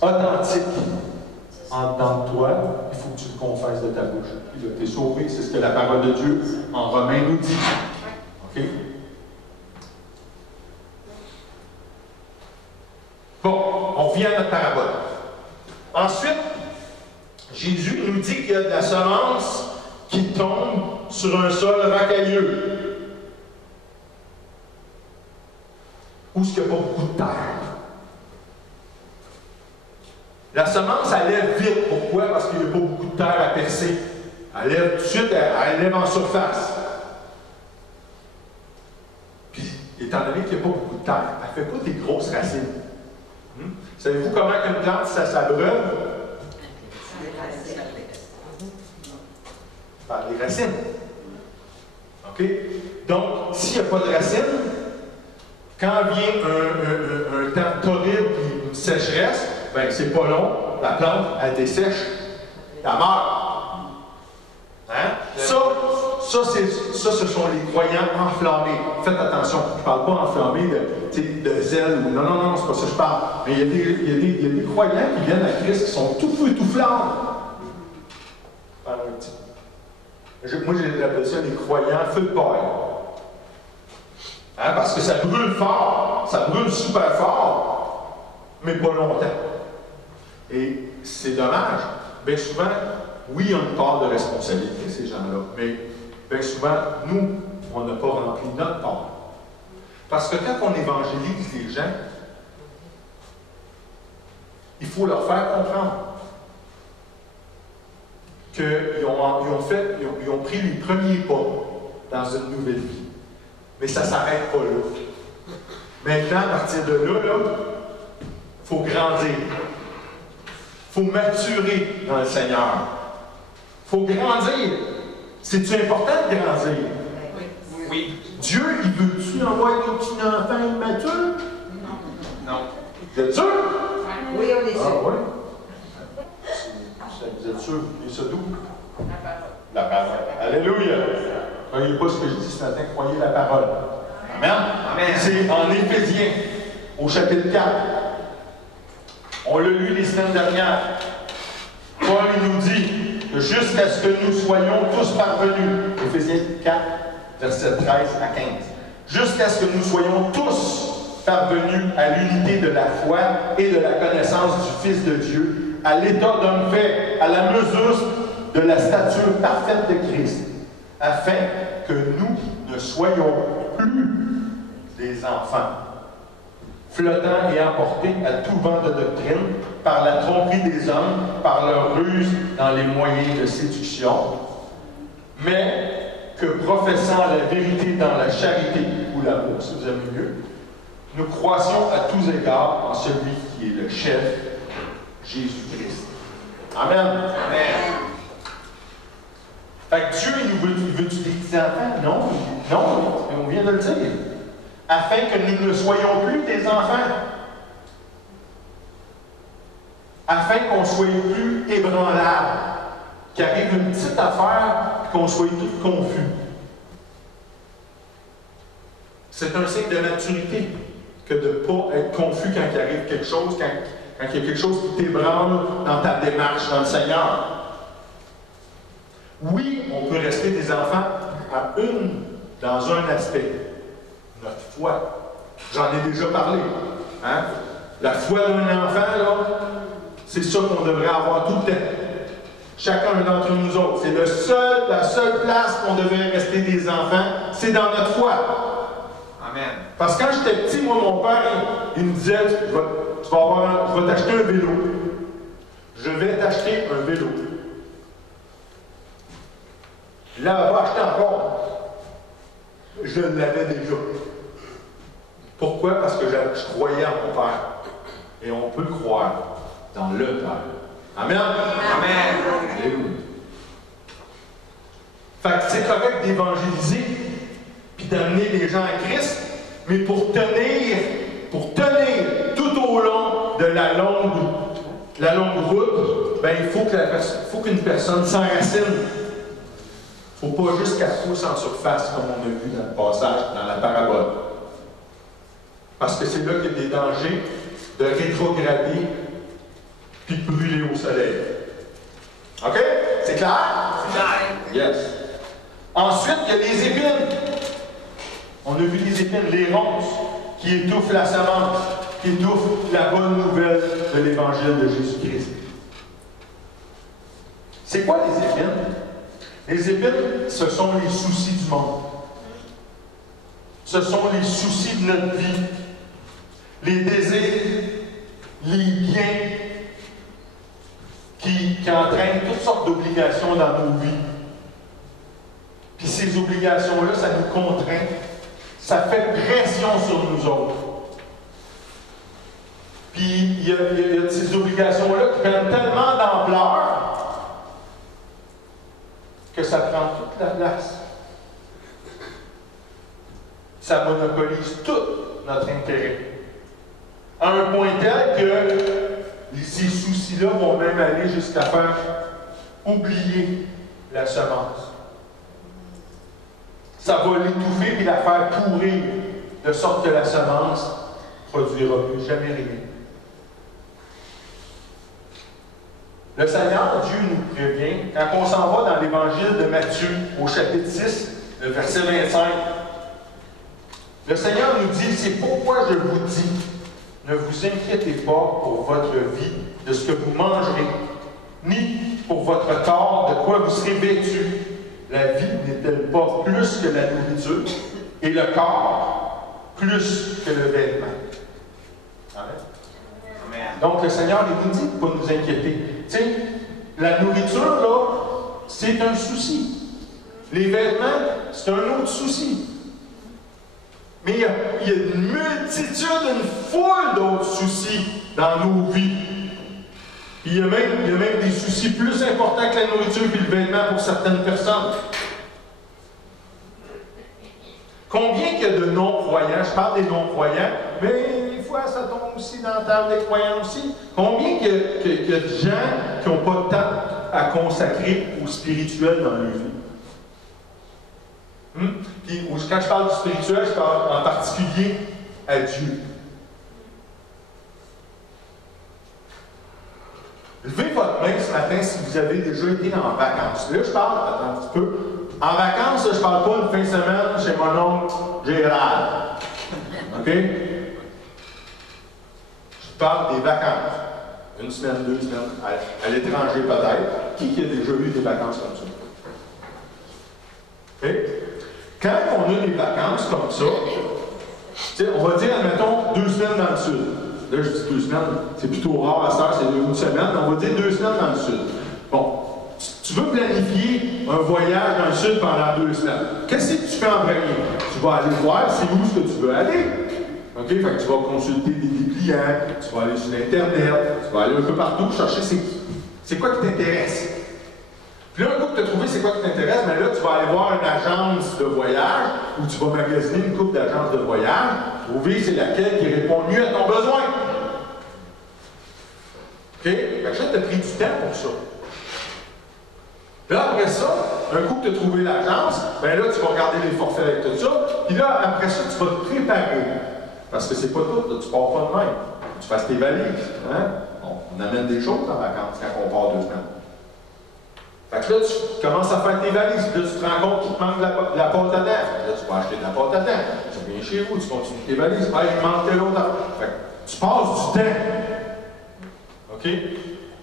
authentique en dedans de toi, il faut que tu le confesses de ta bouche. Tu es sauvé, c'est ce que la parole de Dieu en Romains nous dit. OK? Bon, on revient à notre parabole. Ensuite, Jésus nous dit qu'il y a de la semence qui tombe sur un sol racailleux, où il n'y a pas beaucoup de terre. La semence, elle lève vite. Pourquoi? Parce qu'il n'y a pas beaucoup de terre à percer. Elle lève tout de suite, elle lève en surface. Puis, étant donné qu'il n'y a pas beaucoup de terre, elle ne fait pas des grosses racines. Savez-vous comment une plante, ça s'abreuve? Par les racines. OK? Donc, s'il n'y a pas de racines, quand vient un temps torride et une sécheresse, ben c'est pas long, la plante, elle dessèche, elle meurt. Hein? Ça, ce sont les croyants enflammés. Faites attention, je ne parle pas enflammés de zèle ou non, c'est pas ça que je parle. Mais il y a des croyants qui viennent à Christ qui sont tout feu, tout flamme. Moi, j'appelle ça les croyants feu de paille. Hein? Parce que ça brûle fort, ça brûle super fort, mais pas longtemps. Et c'est dommage. Bien souvent, oui, il y a une part de responsabilité, ces gens-là, mais bien souvent, nous, on n'a pas rempli notre part. Parce que quand on évangélise les gens, il faut leur faire comprendre qu'ils ont pris les premiers pas. dans une nouvelle vie. Mais ça ne s'arrête pas là. Maintenant, à partir de là, il faut grandir. Il faut maturer dans le Seigneur. Il faut grandir. C'est-tu important de grandir? Oui. Dieu, il veut-tu envoyer des petits enfants immatures? Non. Vous êtes sûr? Oui, on est Ah sûr. oui? Vous êtes sûr? Et ça d'où? La parole. La parole. Alléluia. Croyez pas ce que je dis ce matin, croyez la parole. Amen. Amen. C'est en Éphésiens, au chapitre 4. On l'a lu les semaines dernières. Paul il nous dit que jusqu'à ce que nous soyons tous parvenus, Éphésiens 4, versets 13 à 15, jusqu'à ce que nous soyons tous parvenus à l'unité de la foi et de la connaissance du Fils de Dieu, à l'état d'homme fait, à la mesure de la stature parfaite de Christ, afin que nous ne soyons plus des enfants, flottant et emportés à tout vent de doctrine, par la tromperie des hommes, par leur ruse dans les moyens de séduction, mais que professant la vérité dans la charité ou l'amour, si vous aimez mieux, nous croissions à tous égards en celui qui est le chef, Jésus-Christ. Amen. Amen. Fait que Dieu, il veut-tu des petits-enfants? Non, non, on vient de le dire. Afin que nous ne soyons plus des enfants. Afin qu'on ne soit plus ébranlables. Qu'il arrive une petite affaire et qu'on soit tous confus. C'est un signe de maturité que de ne pas être confus quand il arrive quelque chose, quand il y a quelque chose qui t'ébranle dans ta démarche dans le Seigneur. Oui, on peut rester des enfants dans un aspect. Notre foi. J'en ai déjà parlé. Hein? La foi d'un enfant, là, c'est ça qu'on devrait avoir tout le temps. Chacun d'entre nous autres. C'est la seule place qu'on devrait rester des enfants, c'est dans notre foi. Amen. Parce que quand j'étais petit, moi, mon père, il me disait, tu vas t'acheter un vélo. Je vais t'acheter un vélo. Je ne l'avais pas acheté encore. Je l'avais déjà. Pourquoi? Parce que je croyais en mon Père. Et on peut le croire dans le Père. Amen? Amen. Alléluia. Fait que c'est correct d'évangéliser puis d'amener les gens à Christ, mais pour tenir tout au long de la longue route, ben, il faut qu'une personne s'enracine. Il ne faut pas juste qu'elle pousse en surface, comme on a vu dans le passage, dans la parabole. Parce que c'est là qu'il y a des dangers de rétrograder puis de brûler au soleil. OK? C'est clair? Yes. Ensuite, il y a les épines. On a vu les épines, les ronces, qui étouffent la semence, qui étouffent la bonne nouvelle de l'Évangile de Jésus-Christ. C'est quoi les épines? Les épines, ce sont les soucis du monde. Ce sont les soucis de notre vie. Les désirs, les biens qui entraînent toutes sortes d'obligations dans nos vies. Puis ces obligations-là, ça nous contraint. Ça fait pression sur nous autres. Puis il y a ces obligations-là qui prennent tellement d'ampleur que ça prend toute la place. Ça monopolise tout notre intérêt. À un point tel que ces soucis-là vont même aller jusqu'à faire oublier la semence. Ça va l'étouffer et la faire pourrir, de sorte que la semence ne produira plus jamais rien. Le Seigneur, Dieu nous prévient, quand on s'en va dans l'Évangile de Matthieu, au chapitre 6, le verset 25, le Seigneur nous dit, c'est pourquoi je vous dis, ne vous inquiétez pas pour votre vie, de ce que vous mangerez, ni pour votre corps, de quoi vous serez vêtus. La vie n'est-elle pas plus que la nourriture, et le corps plus que le vêtement? Amen. Amen. Donc, le Seigneur il nous dit de ne pas nous inquiéter. Tu sais, la nourriture, là, c'est un souci. Les vêtements, c'est un autre souci. Mais il y a une multitude, une foule d'autres soucis dans nos vies. Puis il y a même des soucis plus importants que la nourriture et le vêtement pour certaines personnes. Combien qu'il y a de non-croyants, je parle des non-croyants, mais des fois ça tombe aussi dans la table des croyants aussi. Combien qu'il y a de gens qui n'ont pas de temps à consacrer au spirituel dans leur vie? Puis, quand je parle du spirituel, je parle en particulier à Dieu. Levez votre main ce matin si vous avez déjà été en vacances. Là, je parle, attends un petit peu. En vacances, je ne parle pas une fin de semaine chez mon oncle Gérald. OK? Je parle des vacances. Une semaine, 2 semaines, à l'étranger peut-être. Qui a déjà eu des vacances comme ça? OK? Quand on a des vacances comme ça, on va dire, admettons, 2 semaines dans le sud. Là, je dis 2 semaines, c'est plutôt rare à cette heure, c'est une semaine, mais on va dire 2 semaines dans le sud. Bon, tu veux planifier un voyage dans le sud pendant 2 semaines. Qu'est-ce que tu fais en premier? Tu vas aller voir c'est où ce que tu veux aller. OK? Fait que tu vas consulter des dépliants, tu vas aller sur Internet, tu vas aller un peu partout chercher c'est quoi qui t'intéresse. Puis là, un coup que tu as trouvé c'est quoi qui t'intéresse, mais là, tu vas aller voir une agence de voyage ou tu vas magasiner une couple d'agences de voyage, trouver c'est laquelle qui répond mieux à ton besoin. OK? Fait que là, tu as pris du temps pour ça. Puis là, après ça, un coup que tu as trouvé l'agence, bien là, tu vas regarder les forfaits avec tout ça. Puis là, après ça, tu vas te préparer. Parce que c'est pas tout, là, tu pars pas de même. Tu fasses tes valises. Hein? Bon, on amène des choses en vacances quand on part 2 semaines. Fait que là, tu commences à faire tes valises. Puis là, tu te rends compte qu'il te manque de la pâte à dents. Là, tu vas acheter de la pâte à dents. Tu viens chez vous, tu continues tes valises. Ah, il manque telle autre affaire. Fait que tu passes du temps. OK?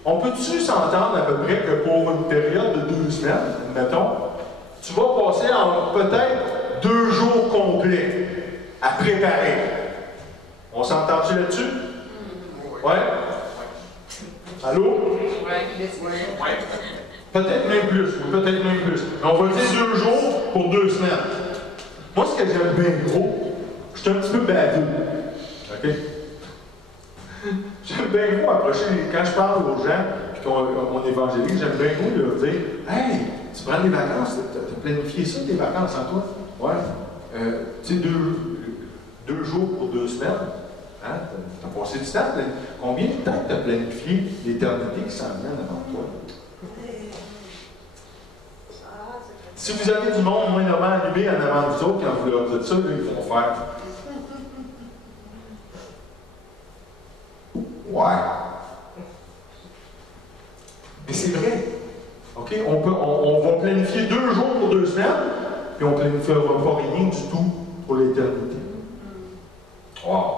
On peut-tu s'entendre à peu près que pour une période de 2 semaines, admettons, tu vas passer en peut-être 2 jours complets à préparer. On s'entend-tu là-dessus? Ouais? Allô? Ouais. Peut-être même plus, peut-être même plus. Mais on va dire 2 jours pour 2 semaines. Moi, ce que j'aime bien gros, je suis un petit peu baveux. OK? J'aime bien gros approcher, quand je parle aux gens, puis qu'on évangélise, j'aime bien gros leur dire hey, tu prends des vacances, t'as planifié ça, tes vacances en toi? Ouais. Tu sais, 2 jours pour 2 semaines. Hein? T'as passé du temps. Combien de temps t'as planifié l'éternité qui s'en vient devant toi? Si vous avez du monde moindrement allumé en avant de vous autres, quand vous leur dites ça, là, ils vont faire. Ouais. Mais c'est vrai. OK? On va planifier 2 jours pour 2 semaines, puis on ne planifiera pas rien du tout pour l'éternité. Wow.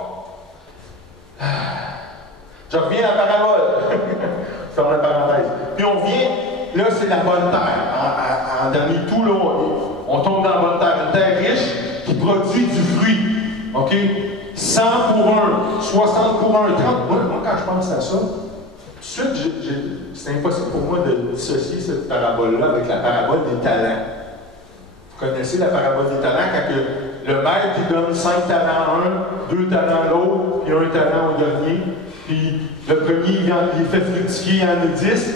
Je reviens à la parabole. Je ferme la parenthèse. Puis on vient, là, c'est la bonne terre. En dernier tout, là, on tombe dans la bonne terre. Une terre riche qui produit du fruit. OK? 100 pour 1, 60 pour 1, 30 pour 1. Moi, quand je pense à ça, tout de suite, c'est impossible pour moi de dissocier cette parabole-là avec la parabole des talents. Vous connaissez la parabole des talents quand le maître il donne 5 talents à un, 2 talents à l'autre, puis 1 talent au dernier. Puis le premier, il fait fructifier, il en a 10.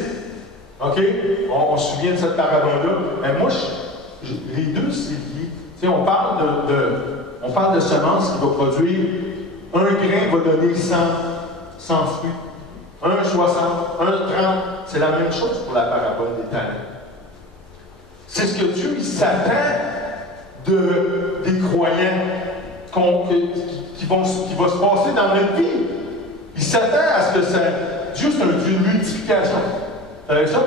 OK? On se souvient de cette parabole-là. Mais moi, les deux, c'est lié. Tu sais, on parle de semences qui va produire, un grain va donner 100 fruits. 1, 60, 1, 30. C'est la même chose pour la parabole des talents. C'est ce que Dieu, il s'attend des croyants qui va se passer dans notre vie. Il s'attend à ce que Dieu, c'est un Dieu de multiplication. Vous savez ça?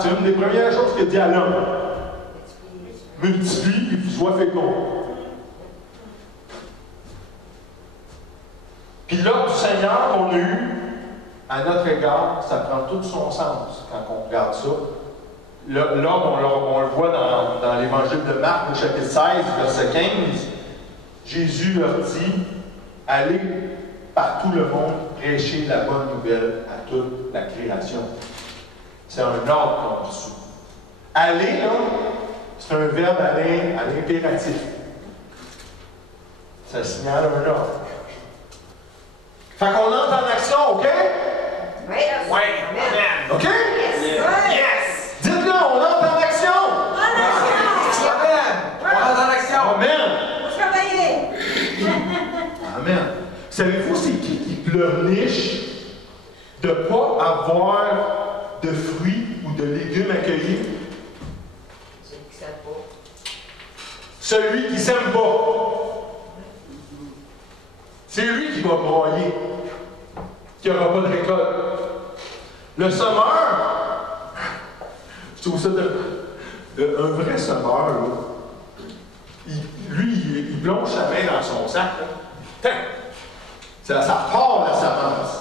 C'est une des premières choses qu'il dit à l'homme. Multiplie et sois fécond. Puis l'ordre du Seigneur qu'on a eu à notre égard, ça prend tout son sens quand on regarde ça. L'ordre, on le voit dans l'Évangile de Marc, au chapitre 16, verset 15. Jésus leur dit « Allez par tout le monde prêcher la bonne nouvelle à toute la création. » C'est un ordre qu'on a reçu. Allez, là, C'est un verbe à l'impératif. Ça signale un ordre. Fait qu'on entre en action, OK? Oui. Oui. Amen. OK? Yes. Dites-le, on entre en action! Amen. On rentre en action. Amen! Amen. Savez-vous, c'est qui pleurniche de ne pas avoir de fruits ou de légumes à cueillir? Celui qui ne sait pas. Celui qui ne sème pas. C'est lui qui va broyer, qui n'aura pas de récolte. Le semeur, je trouve ça un vrai semeur, là. Il plonge sa main dans son sac. Là. Ça part la semence.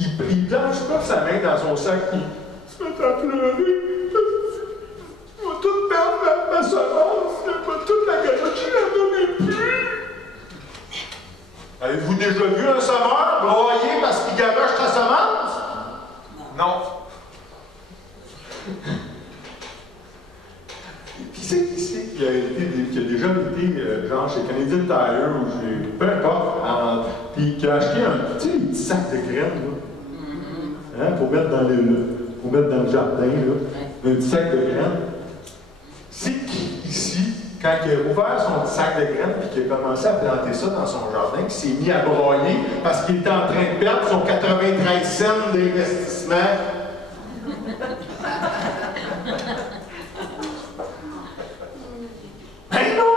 Il plonge pas sa main dans son sac, il se met à pleurer. Je vais tout perdre ma semence, je vais toute la galoche, je la donne plus. Avez-vous déjà vu un semeur broyer parce qu'il garoche sa semence? Non. Qui c'est ici qui a déjà été, genre chez Canadian Tire ou chez peu importe, puis qui a acheté un petit sac de graines, là, hein, pour mettre dans le jardin, là, un petit sac de graines. C'est qui ici, quand il a ouvert son petit sac de graines puis qu'il a commencé à planter ça dans son jardin, qui s'est mis à broyer parce qu'il était en train de perdre son 93 cents d'investissement? Ben non!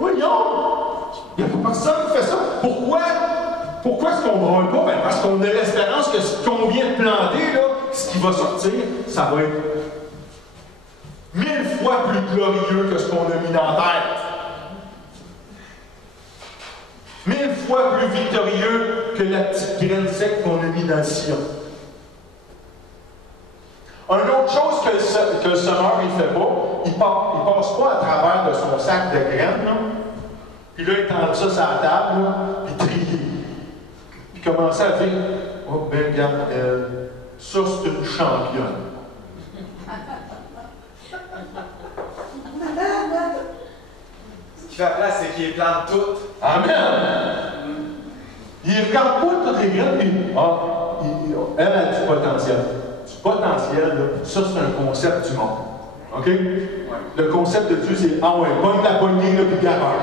Voyons! Il n'y a pas personne qui fait ça. Pourquoi? Pourquoi est-ce qu'on ne broye pas? Ben parce qu'on a l'espérance que ce qu'on vient de planter, là, ce qui va sortir, ça va être 1000 fois plus glorieux que ce qu'on a mis dans la terre. 1000 fois plus victorieux que la petite graine sec qu'on a mis dans le sillon. Une autre chose que le semeur ne fait pas, il passe pas à travers de son sac de graines, là, puis là, il tend ça sur la table, là, puis trier. Puis commencer à dire, oh, ben, regarde, ça, c'est une championne. Ce qui fait la place, c'est qu'il les plante toutes. Amen! Il regarde pas toutes les graines, puis elle a du potentiel. Du potentiel, là, ça, c'est un concept du monde. OK? Ouais. Le concept de Dieu, c'est ah ouais, pogne la poignée, là, puis garage.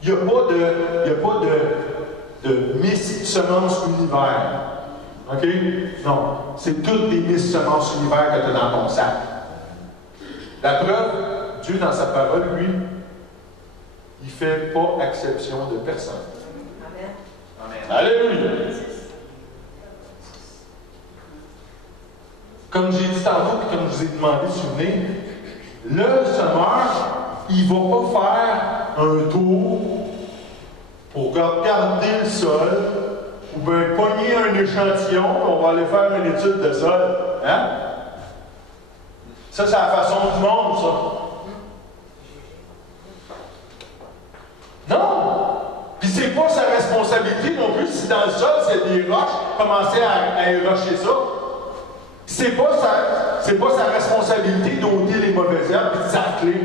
Il n'y a pas de Miss Semence Univers. OK? Non. C'est toutes des Miss Semence Univers que tu as dans ton sac. La preuve, Dieu, dans sa parole, lui, il ne fait pas exception de personne. Amen. Amen. Alléluia! Comme j'ai dit tantôt, et comme je vous ai demandé de souvenir, le semeur, il ne va pas faire un tour pour regarder le sol, ou bien pogner un échantillon, on va aller faire une étude de sol. Hein? Ça, c'est la façon du monde, ça. Non! Puis c'est pas sa responsabilité non plus si dans le sol, c'est des roches, commencer à érocher ça. C'est pas sa responsabilité d'ôter les mauvaises herbes et de sacler.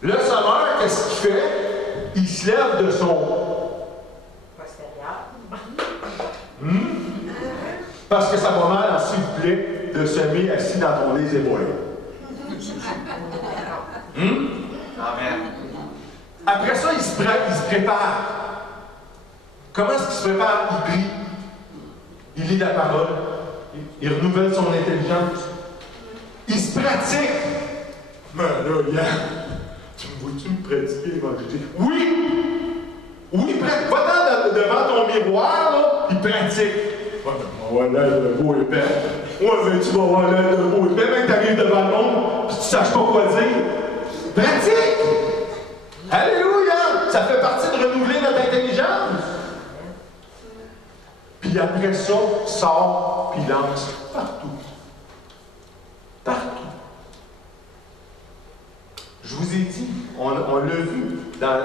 Le semeur, qu'est-ce qu'il fait? Il se lève de son parce que ça va mal, s'il vous plaît, de semer assis dans ton lit éboulé. Amen. Après ça, il se prépare. Comment est-ce qu'il se prépare? Il prie. Il lit la parole. Il renouvelle son intelligence. Il se pratique. Mais là, Yann, tu me vois-tu me pratiquer l'évangile? Oui! Oui, va-t'en devant ton miroir, là, il pratique. Ouais, mais on va l'air de beau épais. Ouais, mais tu vas avoir l'air de beau épais, même que tu arrives devant le monde, puis tu ne saches pas quoi dire. Pratique! Alléluia! Ça fait partie de renouveler notre intelligence. Puis après ça, sort, puis lance partout. Partout. Je vous ai dit, on l'a vu dans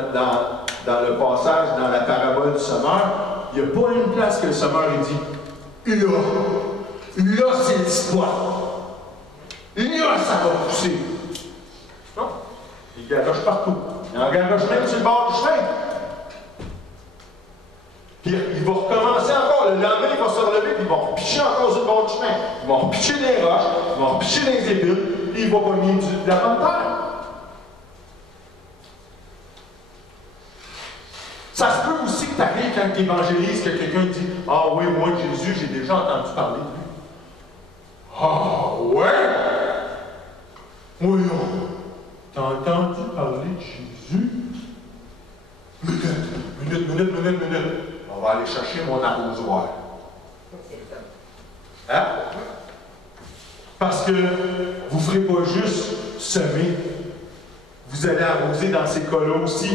le passage, dans la parabole du semeur, il n'y a pas une place que le semeur ait dit, là, là, c'est l'espoir. Là, ça va pousser. Non? Il garoche partout. Il en garoche même sur le bord du chemin. Puis il va recommencer encore. Le lendemain, il va se relever, puis ils vont picher encore sur le bord du chemin. Ils vont picher dans les roches, ils vont picher dans les épines, puis il va pogner de la bonne terre. Ça se peut aussi que tu arrives quand tu évangélises, que quelqu'un dit « Ah oui, moi, Jésus, j'ai déjà entendu parler de lui. » Ah ouais? Oui, non. T'as entendu parler de Jésus? Minute. On va aller chercher mon arrosoir. Hein? Parce que vous ne ferez pas juste semer. Vous allez arroser dans ces cas-là aussi.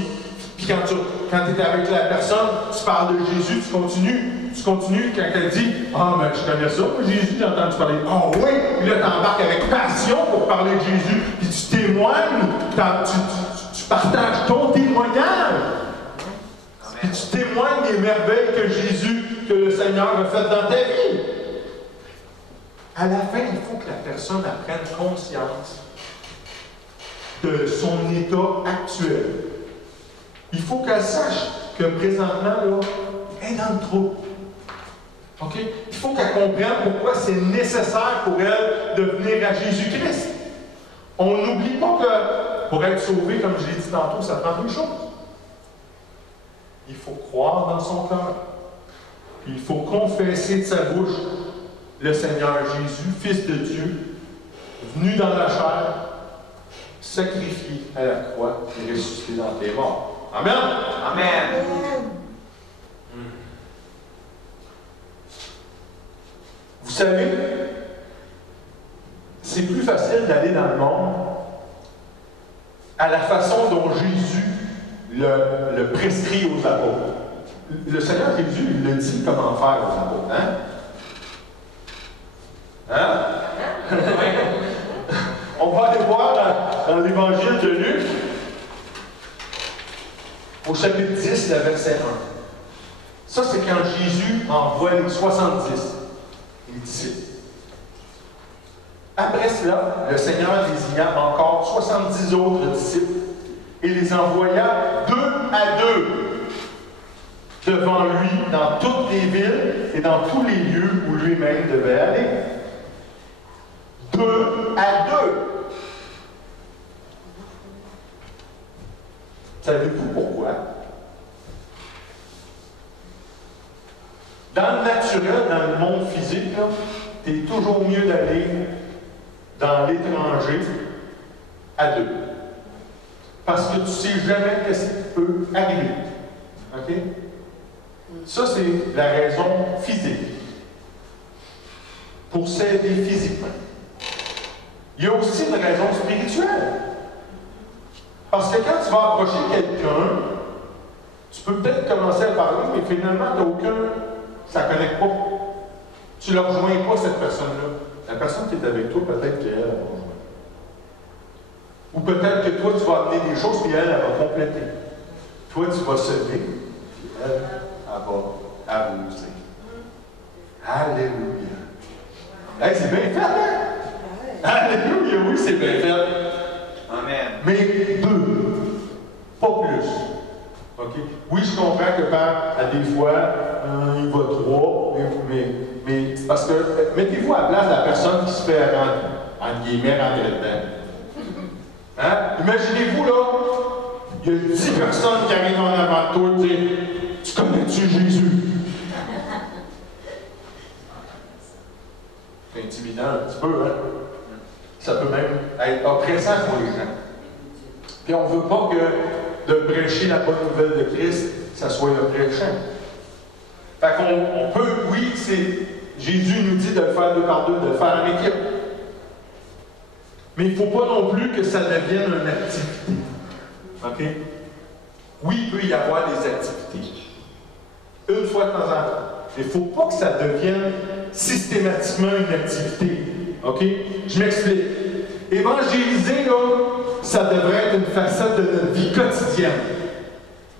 Puis quand tu es avec la personne, tu parles de Jésus, tu continues quand elle dit « Ah, mais je connais ça, moi, Jésus, j'ai entendu parler. » « Ah oui! » Puis là, tu embarques avec passion pour parler de Jésus, puis tu témoignes, tu partages ton témoignage. Puis tu témoignes des merveilles que le Seigneur a faites dans ta vie. À la fin, il faut que la personne prenne conscience de son état actuel. Il faut qu'elle sache que présentement, là, elle est dans le trou. OK? Il faut qu'elle comprenne pourquoi c'est nécessaire pour elle de venir à Jésus-Christ. On n'oublie pas que pour être sauvé, comme je l'ai dit tantôt, ça prend deux choses. Il faut croire dans son cœur. Il faut confesser de sa bouche le Seigneur Jésus, Fils de Dieu, venu dans la chair, sacrifié à la croix et ressuscité dans les morts. Amen. Amen. Vous savez, c'est plus facile d'aller dans le monde à la façon dont Jésus le prescrit aux apôtres. Le Seigneur Jésus, il le dit comment faire aux apôtres. Hein? On va aller voir dans l'Évangile de Luc, au chapitre 10, le verset 1. Ça, c'est quand Jésus envoie les 70, les disciples. Après cela, le Seigneur désigna encore 70 autres disciples et les envoya 2 à 2 devant lui dans toutes les villes et dans tous les lieux où lui-même devait aller. 2 à 2. Savez-vous pourquoi? Dans le naturel, dans le monde physique, tu es toujours mieux d'aller dans l'étranger à 2. Parce que tu ne sais jamais ce qui peut arriver. OK? Ça, c'est la raison physique. Pour s'aider physiquement. Il y a aussi une raison spirituelle. Parce que quand tu vas approcher quelqu'un, tu peux peut-être commencer à parler, mais finalement, tu n'as aucun. Ça ne connecte pas. Tu ne rejoins pas cette personne-là. La personne qui est avec toi, peut-être qu'elle va rejoindre. Ou peut-être que toi, tu vas amener des choses, puis elle va compléter. Toi, tu vas semer, puis elle va arroser. Alléluia. Hey, c'est bien fait, hein? Alléluia, oui, c'est bien fait. Amen. Mais 2, pas plus. Okay? Oui, je comprends que à des fois, il va 3, mais c'est parce que mettez-vous à la place de la personne qui se fait en guillemets rentrer dedans. Hein? Imaginez-vous là, il y a 10 personnes qui arrivent en avant de toi et disent Tu connais-tu Jésus? C'est intimidant un petit peu, hein? Ça peut même être oppressant pour les gens. Puis on ne veut pas que de prêcher la bonne nouvelle de Christ, ça soit oppressant. Fait qu'on peut, oui, Jésus nous dit de le faire 2 par 2, de le faire en équipe. Mais il ne faut pas non plus que ça devienne une activité. OK? Oui, il peut y avoir des activités. Une fois de temps en temps. Mais il ne faut pas que ça devienne systématiquement une activité. OK? Je m'explique. Évangéliser, là, ça devrait être une facette de notre vie quotidienne.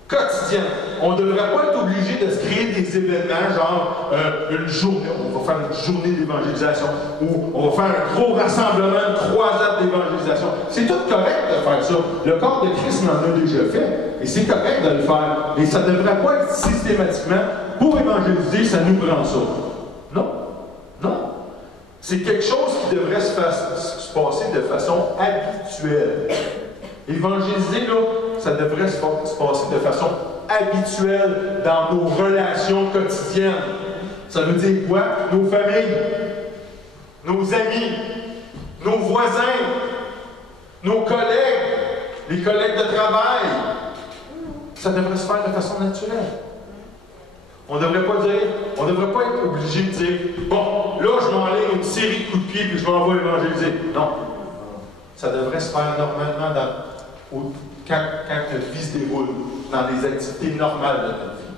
Quotidienne. on ne devrait pas être obligé de se créer des événements, genre une journée, on va faire une journée d'évangélisation, ou on va faire un gros rassemblement, une croisade d'évangélisation. C'est tout correct de faire ça. Le corps de Christ en a déjà fait, et c'est correct de le faire. Mais ça ne devrait pas être systématiquement, pour évangéliser, ça nous prend ça. Non. Non. C'est quelque chose qui devrait se passer de façon habituelle. Évangéliser, là, ça devrait se passer de façon habituelle dans nos relations quotidiennes. Ça veut dire quoi? Nos familles, nos amis, nos voisins, nos collègues, les collègues de travail. Ça devrait se faire de façon naturelle. On ne devrait pas être obligé de dire, bon, là, je m'enligne une série de coups de pied puis je m'en vais évangéliser. Non. Ça devrait se faire normalement quand notre vie se déroule, dans les activités normales de notre vie.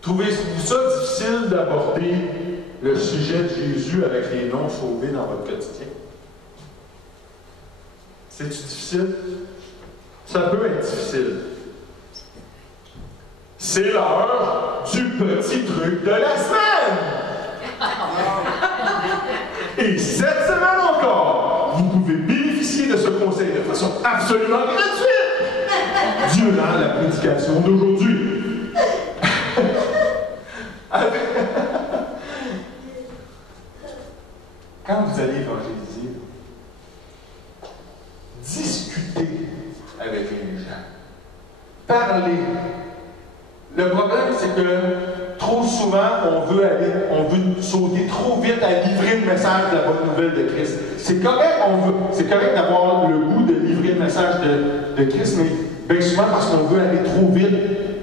Trouvez-vous ça difficile d'aborder le sujet de Jésus avec les non-sauvés dans votre quotidien? C'est-tu difficile? Ça peut être difficile. C'est l'heure du petit truc de la semaine! Et cette semaine encore, vous pouvez bénéficier de ce conseil de façon absolument gratuite durant la prédication d'aujourd'hui. Quand vous allez évangéliser, discutez avec les gens. Parlez. Le problème, c'est que trop souvent, on veut sauter trop vite à livrer le message de la bonne nouvelle de Christ. C'est correct d'avoir le goût de livrer le message de Christ, mais bien souvent, parce qu'on veut aller trop vite,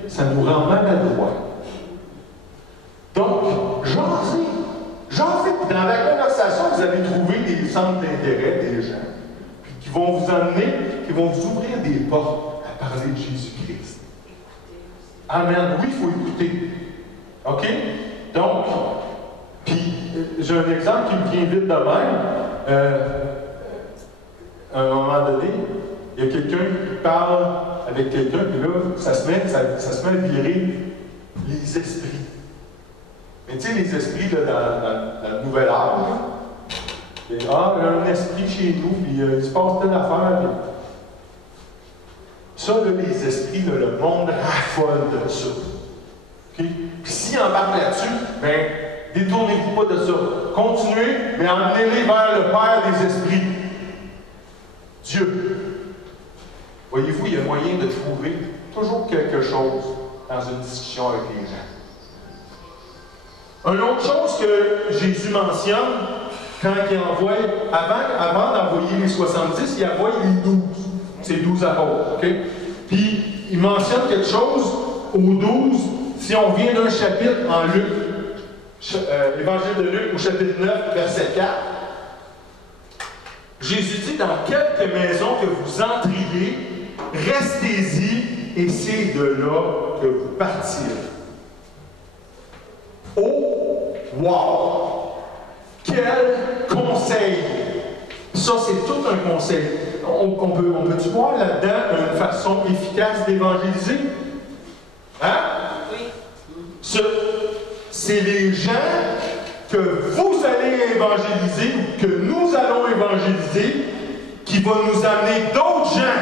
ça nous rend maladroits. Donc, jasez. Dans la conversation, vous allez trouver des centres d'intérêt des gens qui vont vous emmener, qui vont vous ouvrir des portes à parler de Jésus-Christ. Amen. Oui, il faut écouter. OK? Donc, puis, j'ai un exemple qui me vient vite de même. À un moment donné, il y a quelqu'un qui parle avec quelqu'un, puis là, ça se met à virer les esprits. Mais tu sais, les esprits là, dans le nouvel âge, il y a un esprit chez nous, puis il se passe telle affaire. Puis... Ça, là, les esprits, là, le monde raffole de ça. Okay? Puis s'ils embarquent là-dessus, bien, détournez-vous pas de ça. Continuez, mais emmenez-les vers le Père des esprits. Dieu. Voyez-vous, il y a moyen de trouver toujours quelque chose dans une discussion avec les gens. Une autre chose que Jésus mentionne, quand il envoie, avant d'envoyer les 70, il envoie les 12. C'est 12 apôtres, OK? Puis, il mentionne quelque chose aux 12, si on vient d'un chapitre en Luc, l'Évangile de Luc au chapitre 9, verset 4, Jésus dit, dans quelque maison que vous entriez, restez-y, et c'est de là que vous partirez. Oh, wow! Quel conseil! Ça, c'est tout un conseil. On peut-tu voir là-dedans une façon efficace d'évangéliser? Hein? Oui. C'est les gens que vous allez évangéliser, ou que nous allons évangéliser, qui vont nous amener d'autres gens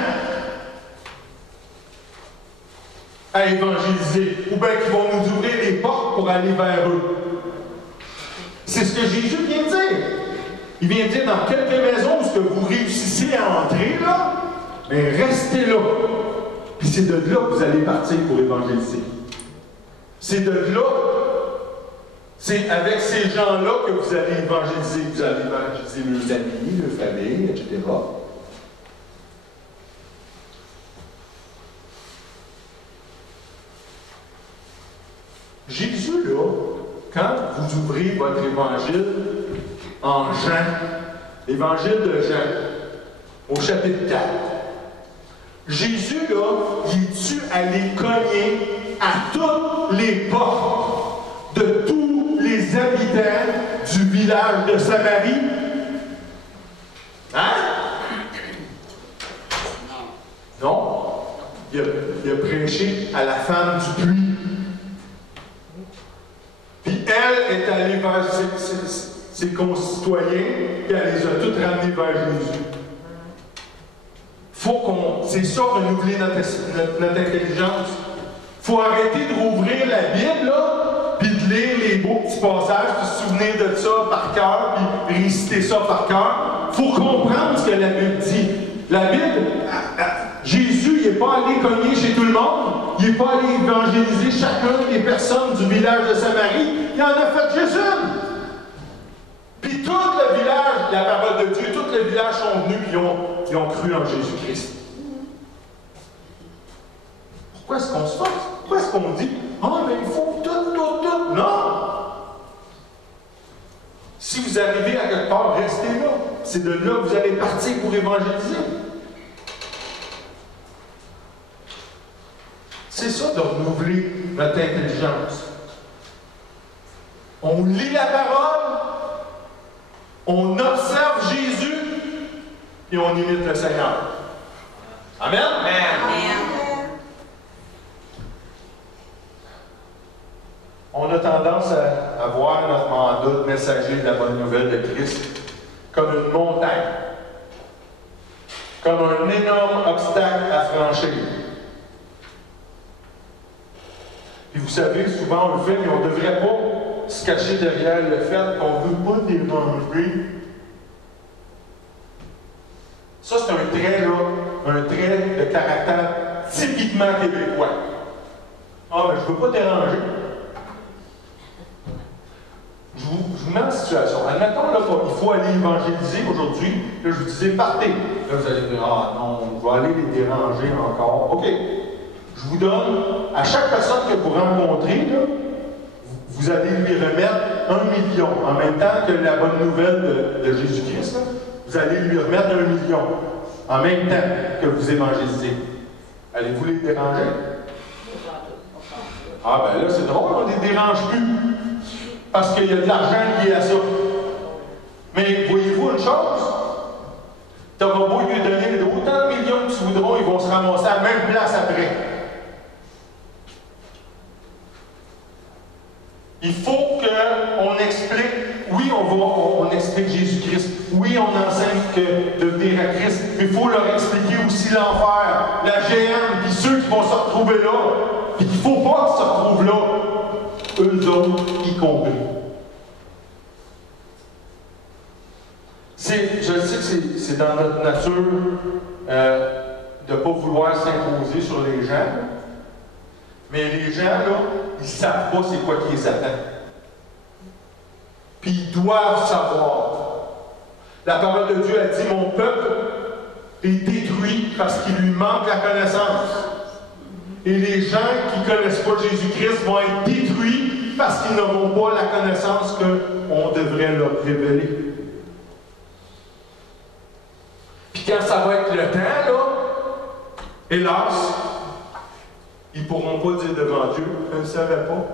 à évangéliser, ou bien qui vont nous ouvrir des portes pour aller vers eux. C'est ce que Jésus vient de dire. Il vient de dire, dans quelques maisons où vous réussissez à entrer, là, mais restez là. Puis c'est de là que vous allez partir pour évangéliser. C'est de là, c'est avec ces gens-là que vous allez évangéliser. Vous allez évangéliser leurs amis, leurs familles, etc. Jésus, là, quand vous ouvrez votre évangile en Jean, l'évangile de Jean, au chapitre 4, Jésus, là, il est-tu allé cogner à toutes les portes de tous les habitants du village de Samarie? Hein? Non. il a prêché à la femme du puits. Puis elle est allée vers ses concitoyens, puis elle les a toutes ramenés vers Jésus. Faut qu'on. C'est ça, renouveler notre intelligence. Faut arrêter de rouvrir la Bible, là, puis de lire les beaux petits passages, puis se souvenir de ça par cœur, puis réciter ça par cœur. Faut comprendre ce que la Bible dit. La Bible, Jésus, il n'est pas allé cogner chez tout le monde. Il n'est pas allé évangéliser chacune des personnes du village de Samarie. Il en a fait juste une. Puis tout le village, la parole de Dieu, tout le village sont venus et ils ont cru en Jésus-Christ. Pourquoi est-ce qu'on se force? Pourquoi est-ce qu'on dit « Ah, mais il faut tout? » Non! Si vous arrivez à quelque part, restez là. C'est de là que vous allez partir pour évangéliser. C'est ça de renouveler notre intelligence. On lit la parole, on observe Jésus, et on imite le Seigneur. Amen? Amen. On a tendance à voir notre mandat de messager de la bonne nouvelle de Christ comme une montagne, comme un énorme obstacle à franchir. Et vous savez, souvent on le fait, mais on ne devrait pas se cacher derrière le fait qu'on ne veut pas déranger. Ça, c'est un trait, là, un trait de caractère typiquement québécois. Ah, mais je ne veux pas déranger. Je vous mets en situation. Admettons, là, il faut aller évangéliser aujourd'hui. Là, je vous disais, partez. Là, vous allez dire, ah non, je vais aller les déranger encore. OK. Je vous donne, à chaque personne que vous rencontrez, là, vous allez lui remettre 1 million. En même temps que la bonne nouvelle de Jésus-Christ, là, vous allez lui remettre 1 million. En même temps que vous évangélisez. Allez-vous les déranger? Ah ben là, c'est drôle, on ne les dérange plus. Parce qu'il y a de l'argent lié à ça. Mais voyez-vous une chose? Tu auras beau lui donner autant de millions qu'ils voudront, ils vont se ramasser à la même place après. Il faut qu'on explique, oui, on explique Jésus-Christ, oui, on enseigne que de venir à Christ, mais il faut leur expliquer aussi l'enfer, la géhenne, puis ceux qui vont se retrouver là, puis qu'il ne faut pas qu'ils se retrouvent là, eux autres y compris. Je sais que c'est dans notre nature de ne pas vouloir s'imposer sur les gens, mais les gens, là, ils ne savent pas c'est quoi qui les attend. Puis ils doivent savoir. La parole de Dieu a dit, mon peuple est détruit parce qu'il lui manque la connaissance. Et les gens qui ne connaissent pas Jésus-Christ vont être détruits parce qu'ils n'auront pas la connaissance qu'on devrait leur révéler. Puis quand ça va être le temps, là, hélas, ils ne pourront pas dire devant Dieu, je ne le savais pas.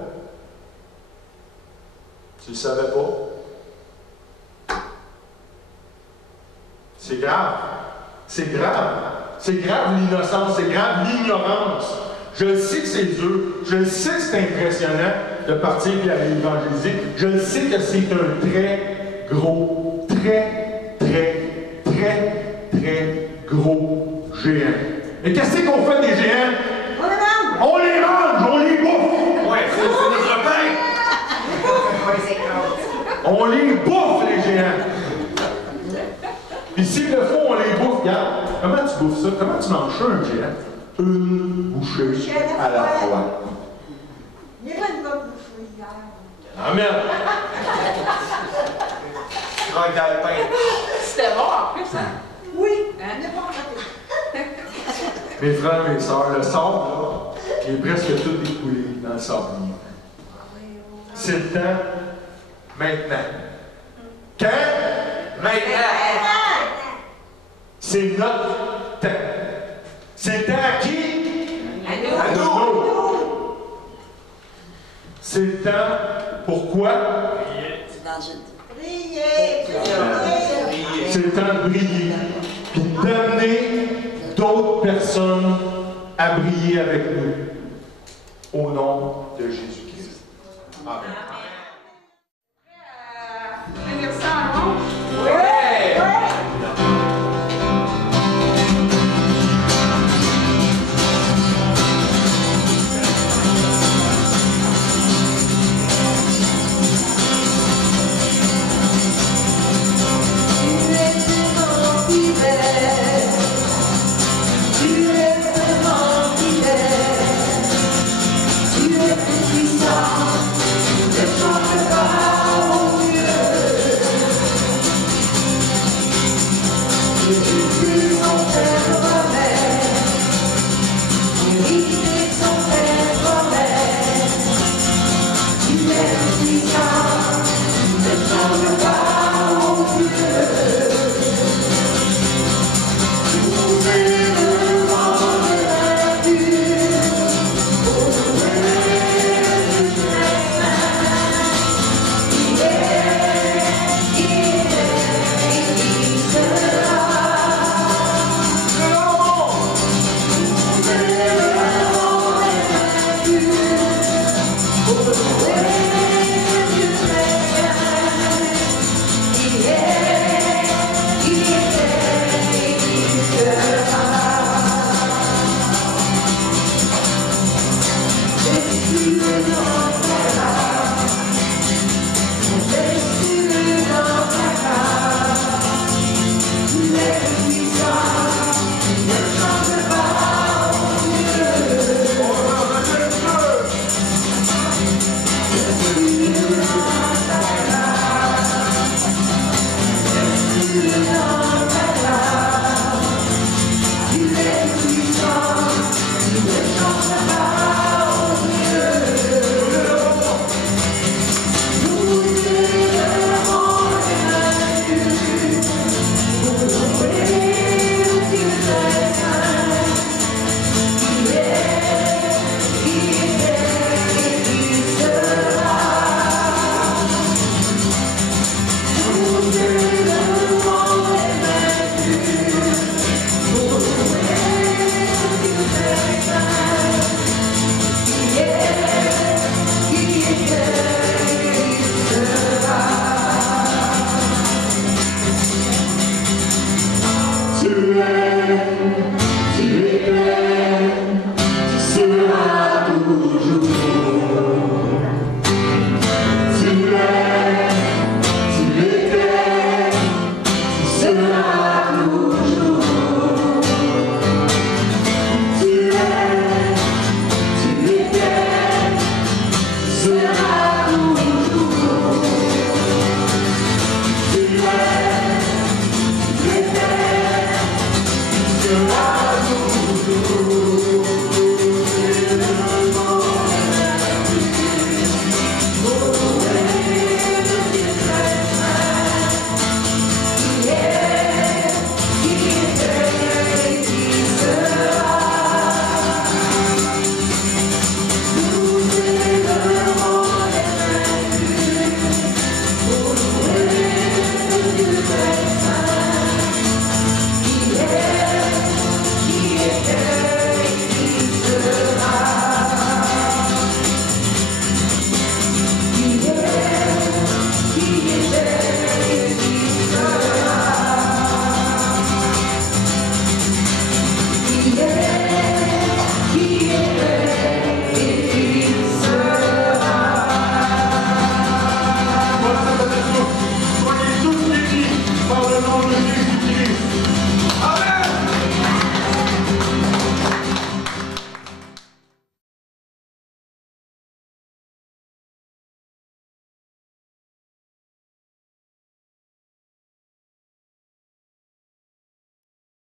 Tu ne le savais pas. C'est grave. C'est grave. C'est grave l'innocence, c'est grave l'ignorance. Je le sais que c'est dur. Je le sais que c'est impressionnant de partir et aller évangéliser. Je le sais que c'est un très gros, très gros géant. Et qu'est-ce qu'on fait des géants? On les mange, on les bouffe. Ouais, c'est notre pain. On les bouffe, les géants. Puis s'il le faut, on les bouffe. Regarde, comment tu bouffes ça? Comment tu manges ça, un géant? Une bouchée à la fois. Il y avait une bonne bouchée hier. Amen. Croque dans le pain. C'était bon en plus, hein? Oui, Hein? on n'est pas en train. Mes frères et mes sœurs, le sable, là, il est presque tout écoulé dans le sablier. C'est le temps maintenant. Quand? Maintenant. C'est notre temps. C'est le temps à qui? À nous. À nous. C'est le temps. Pourquoi? Priez. C'est le temps de briller. Puis d'amener d'autres personnes à briller avec nous. Au nom de Jésus-Christ. Amen. Finir ça en rond? Ouais! Tu es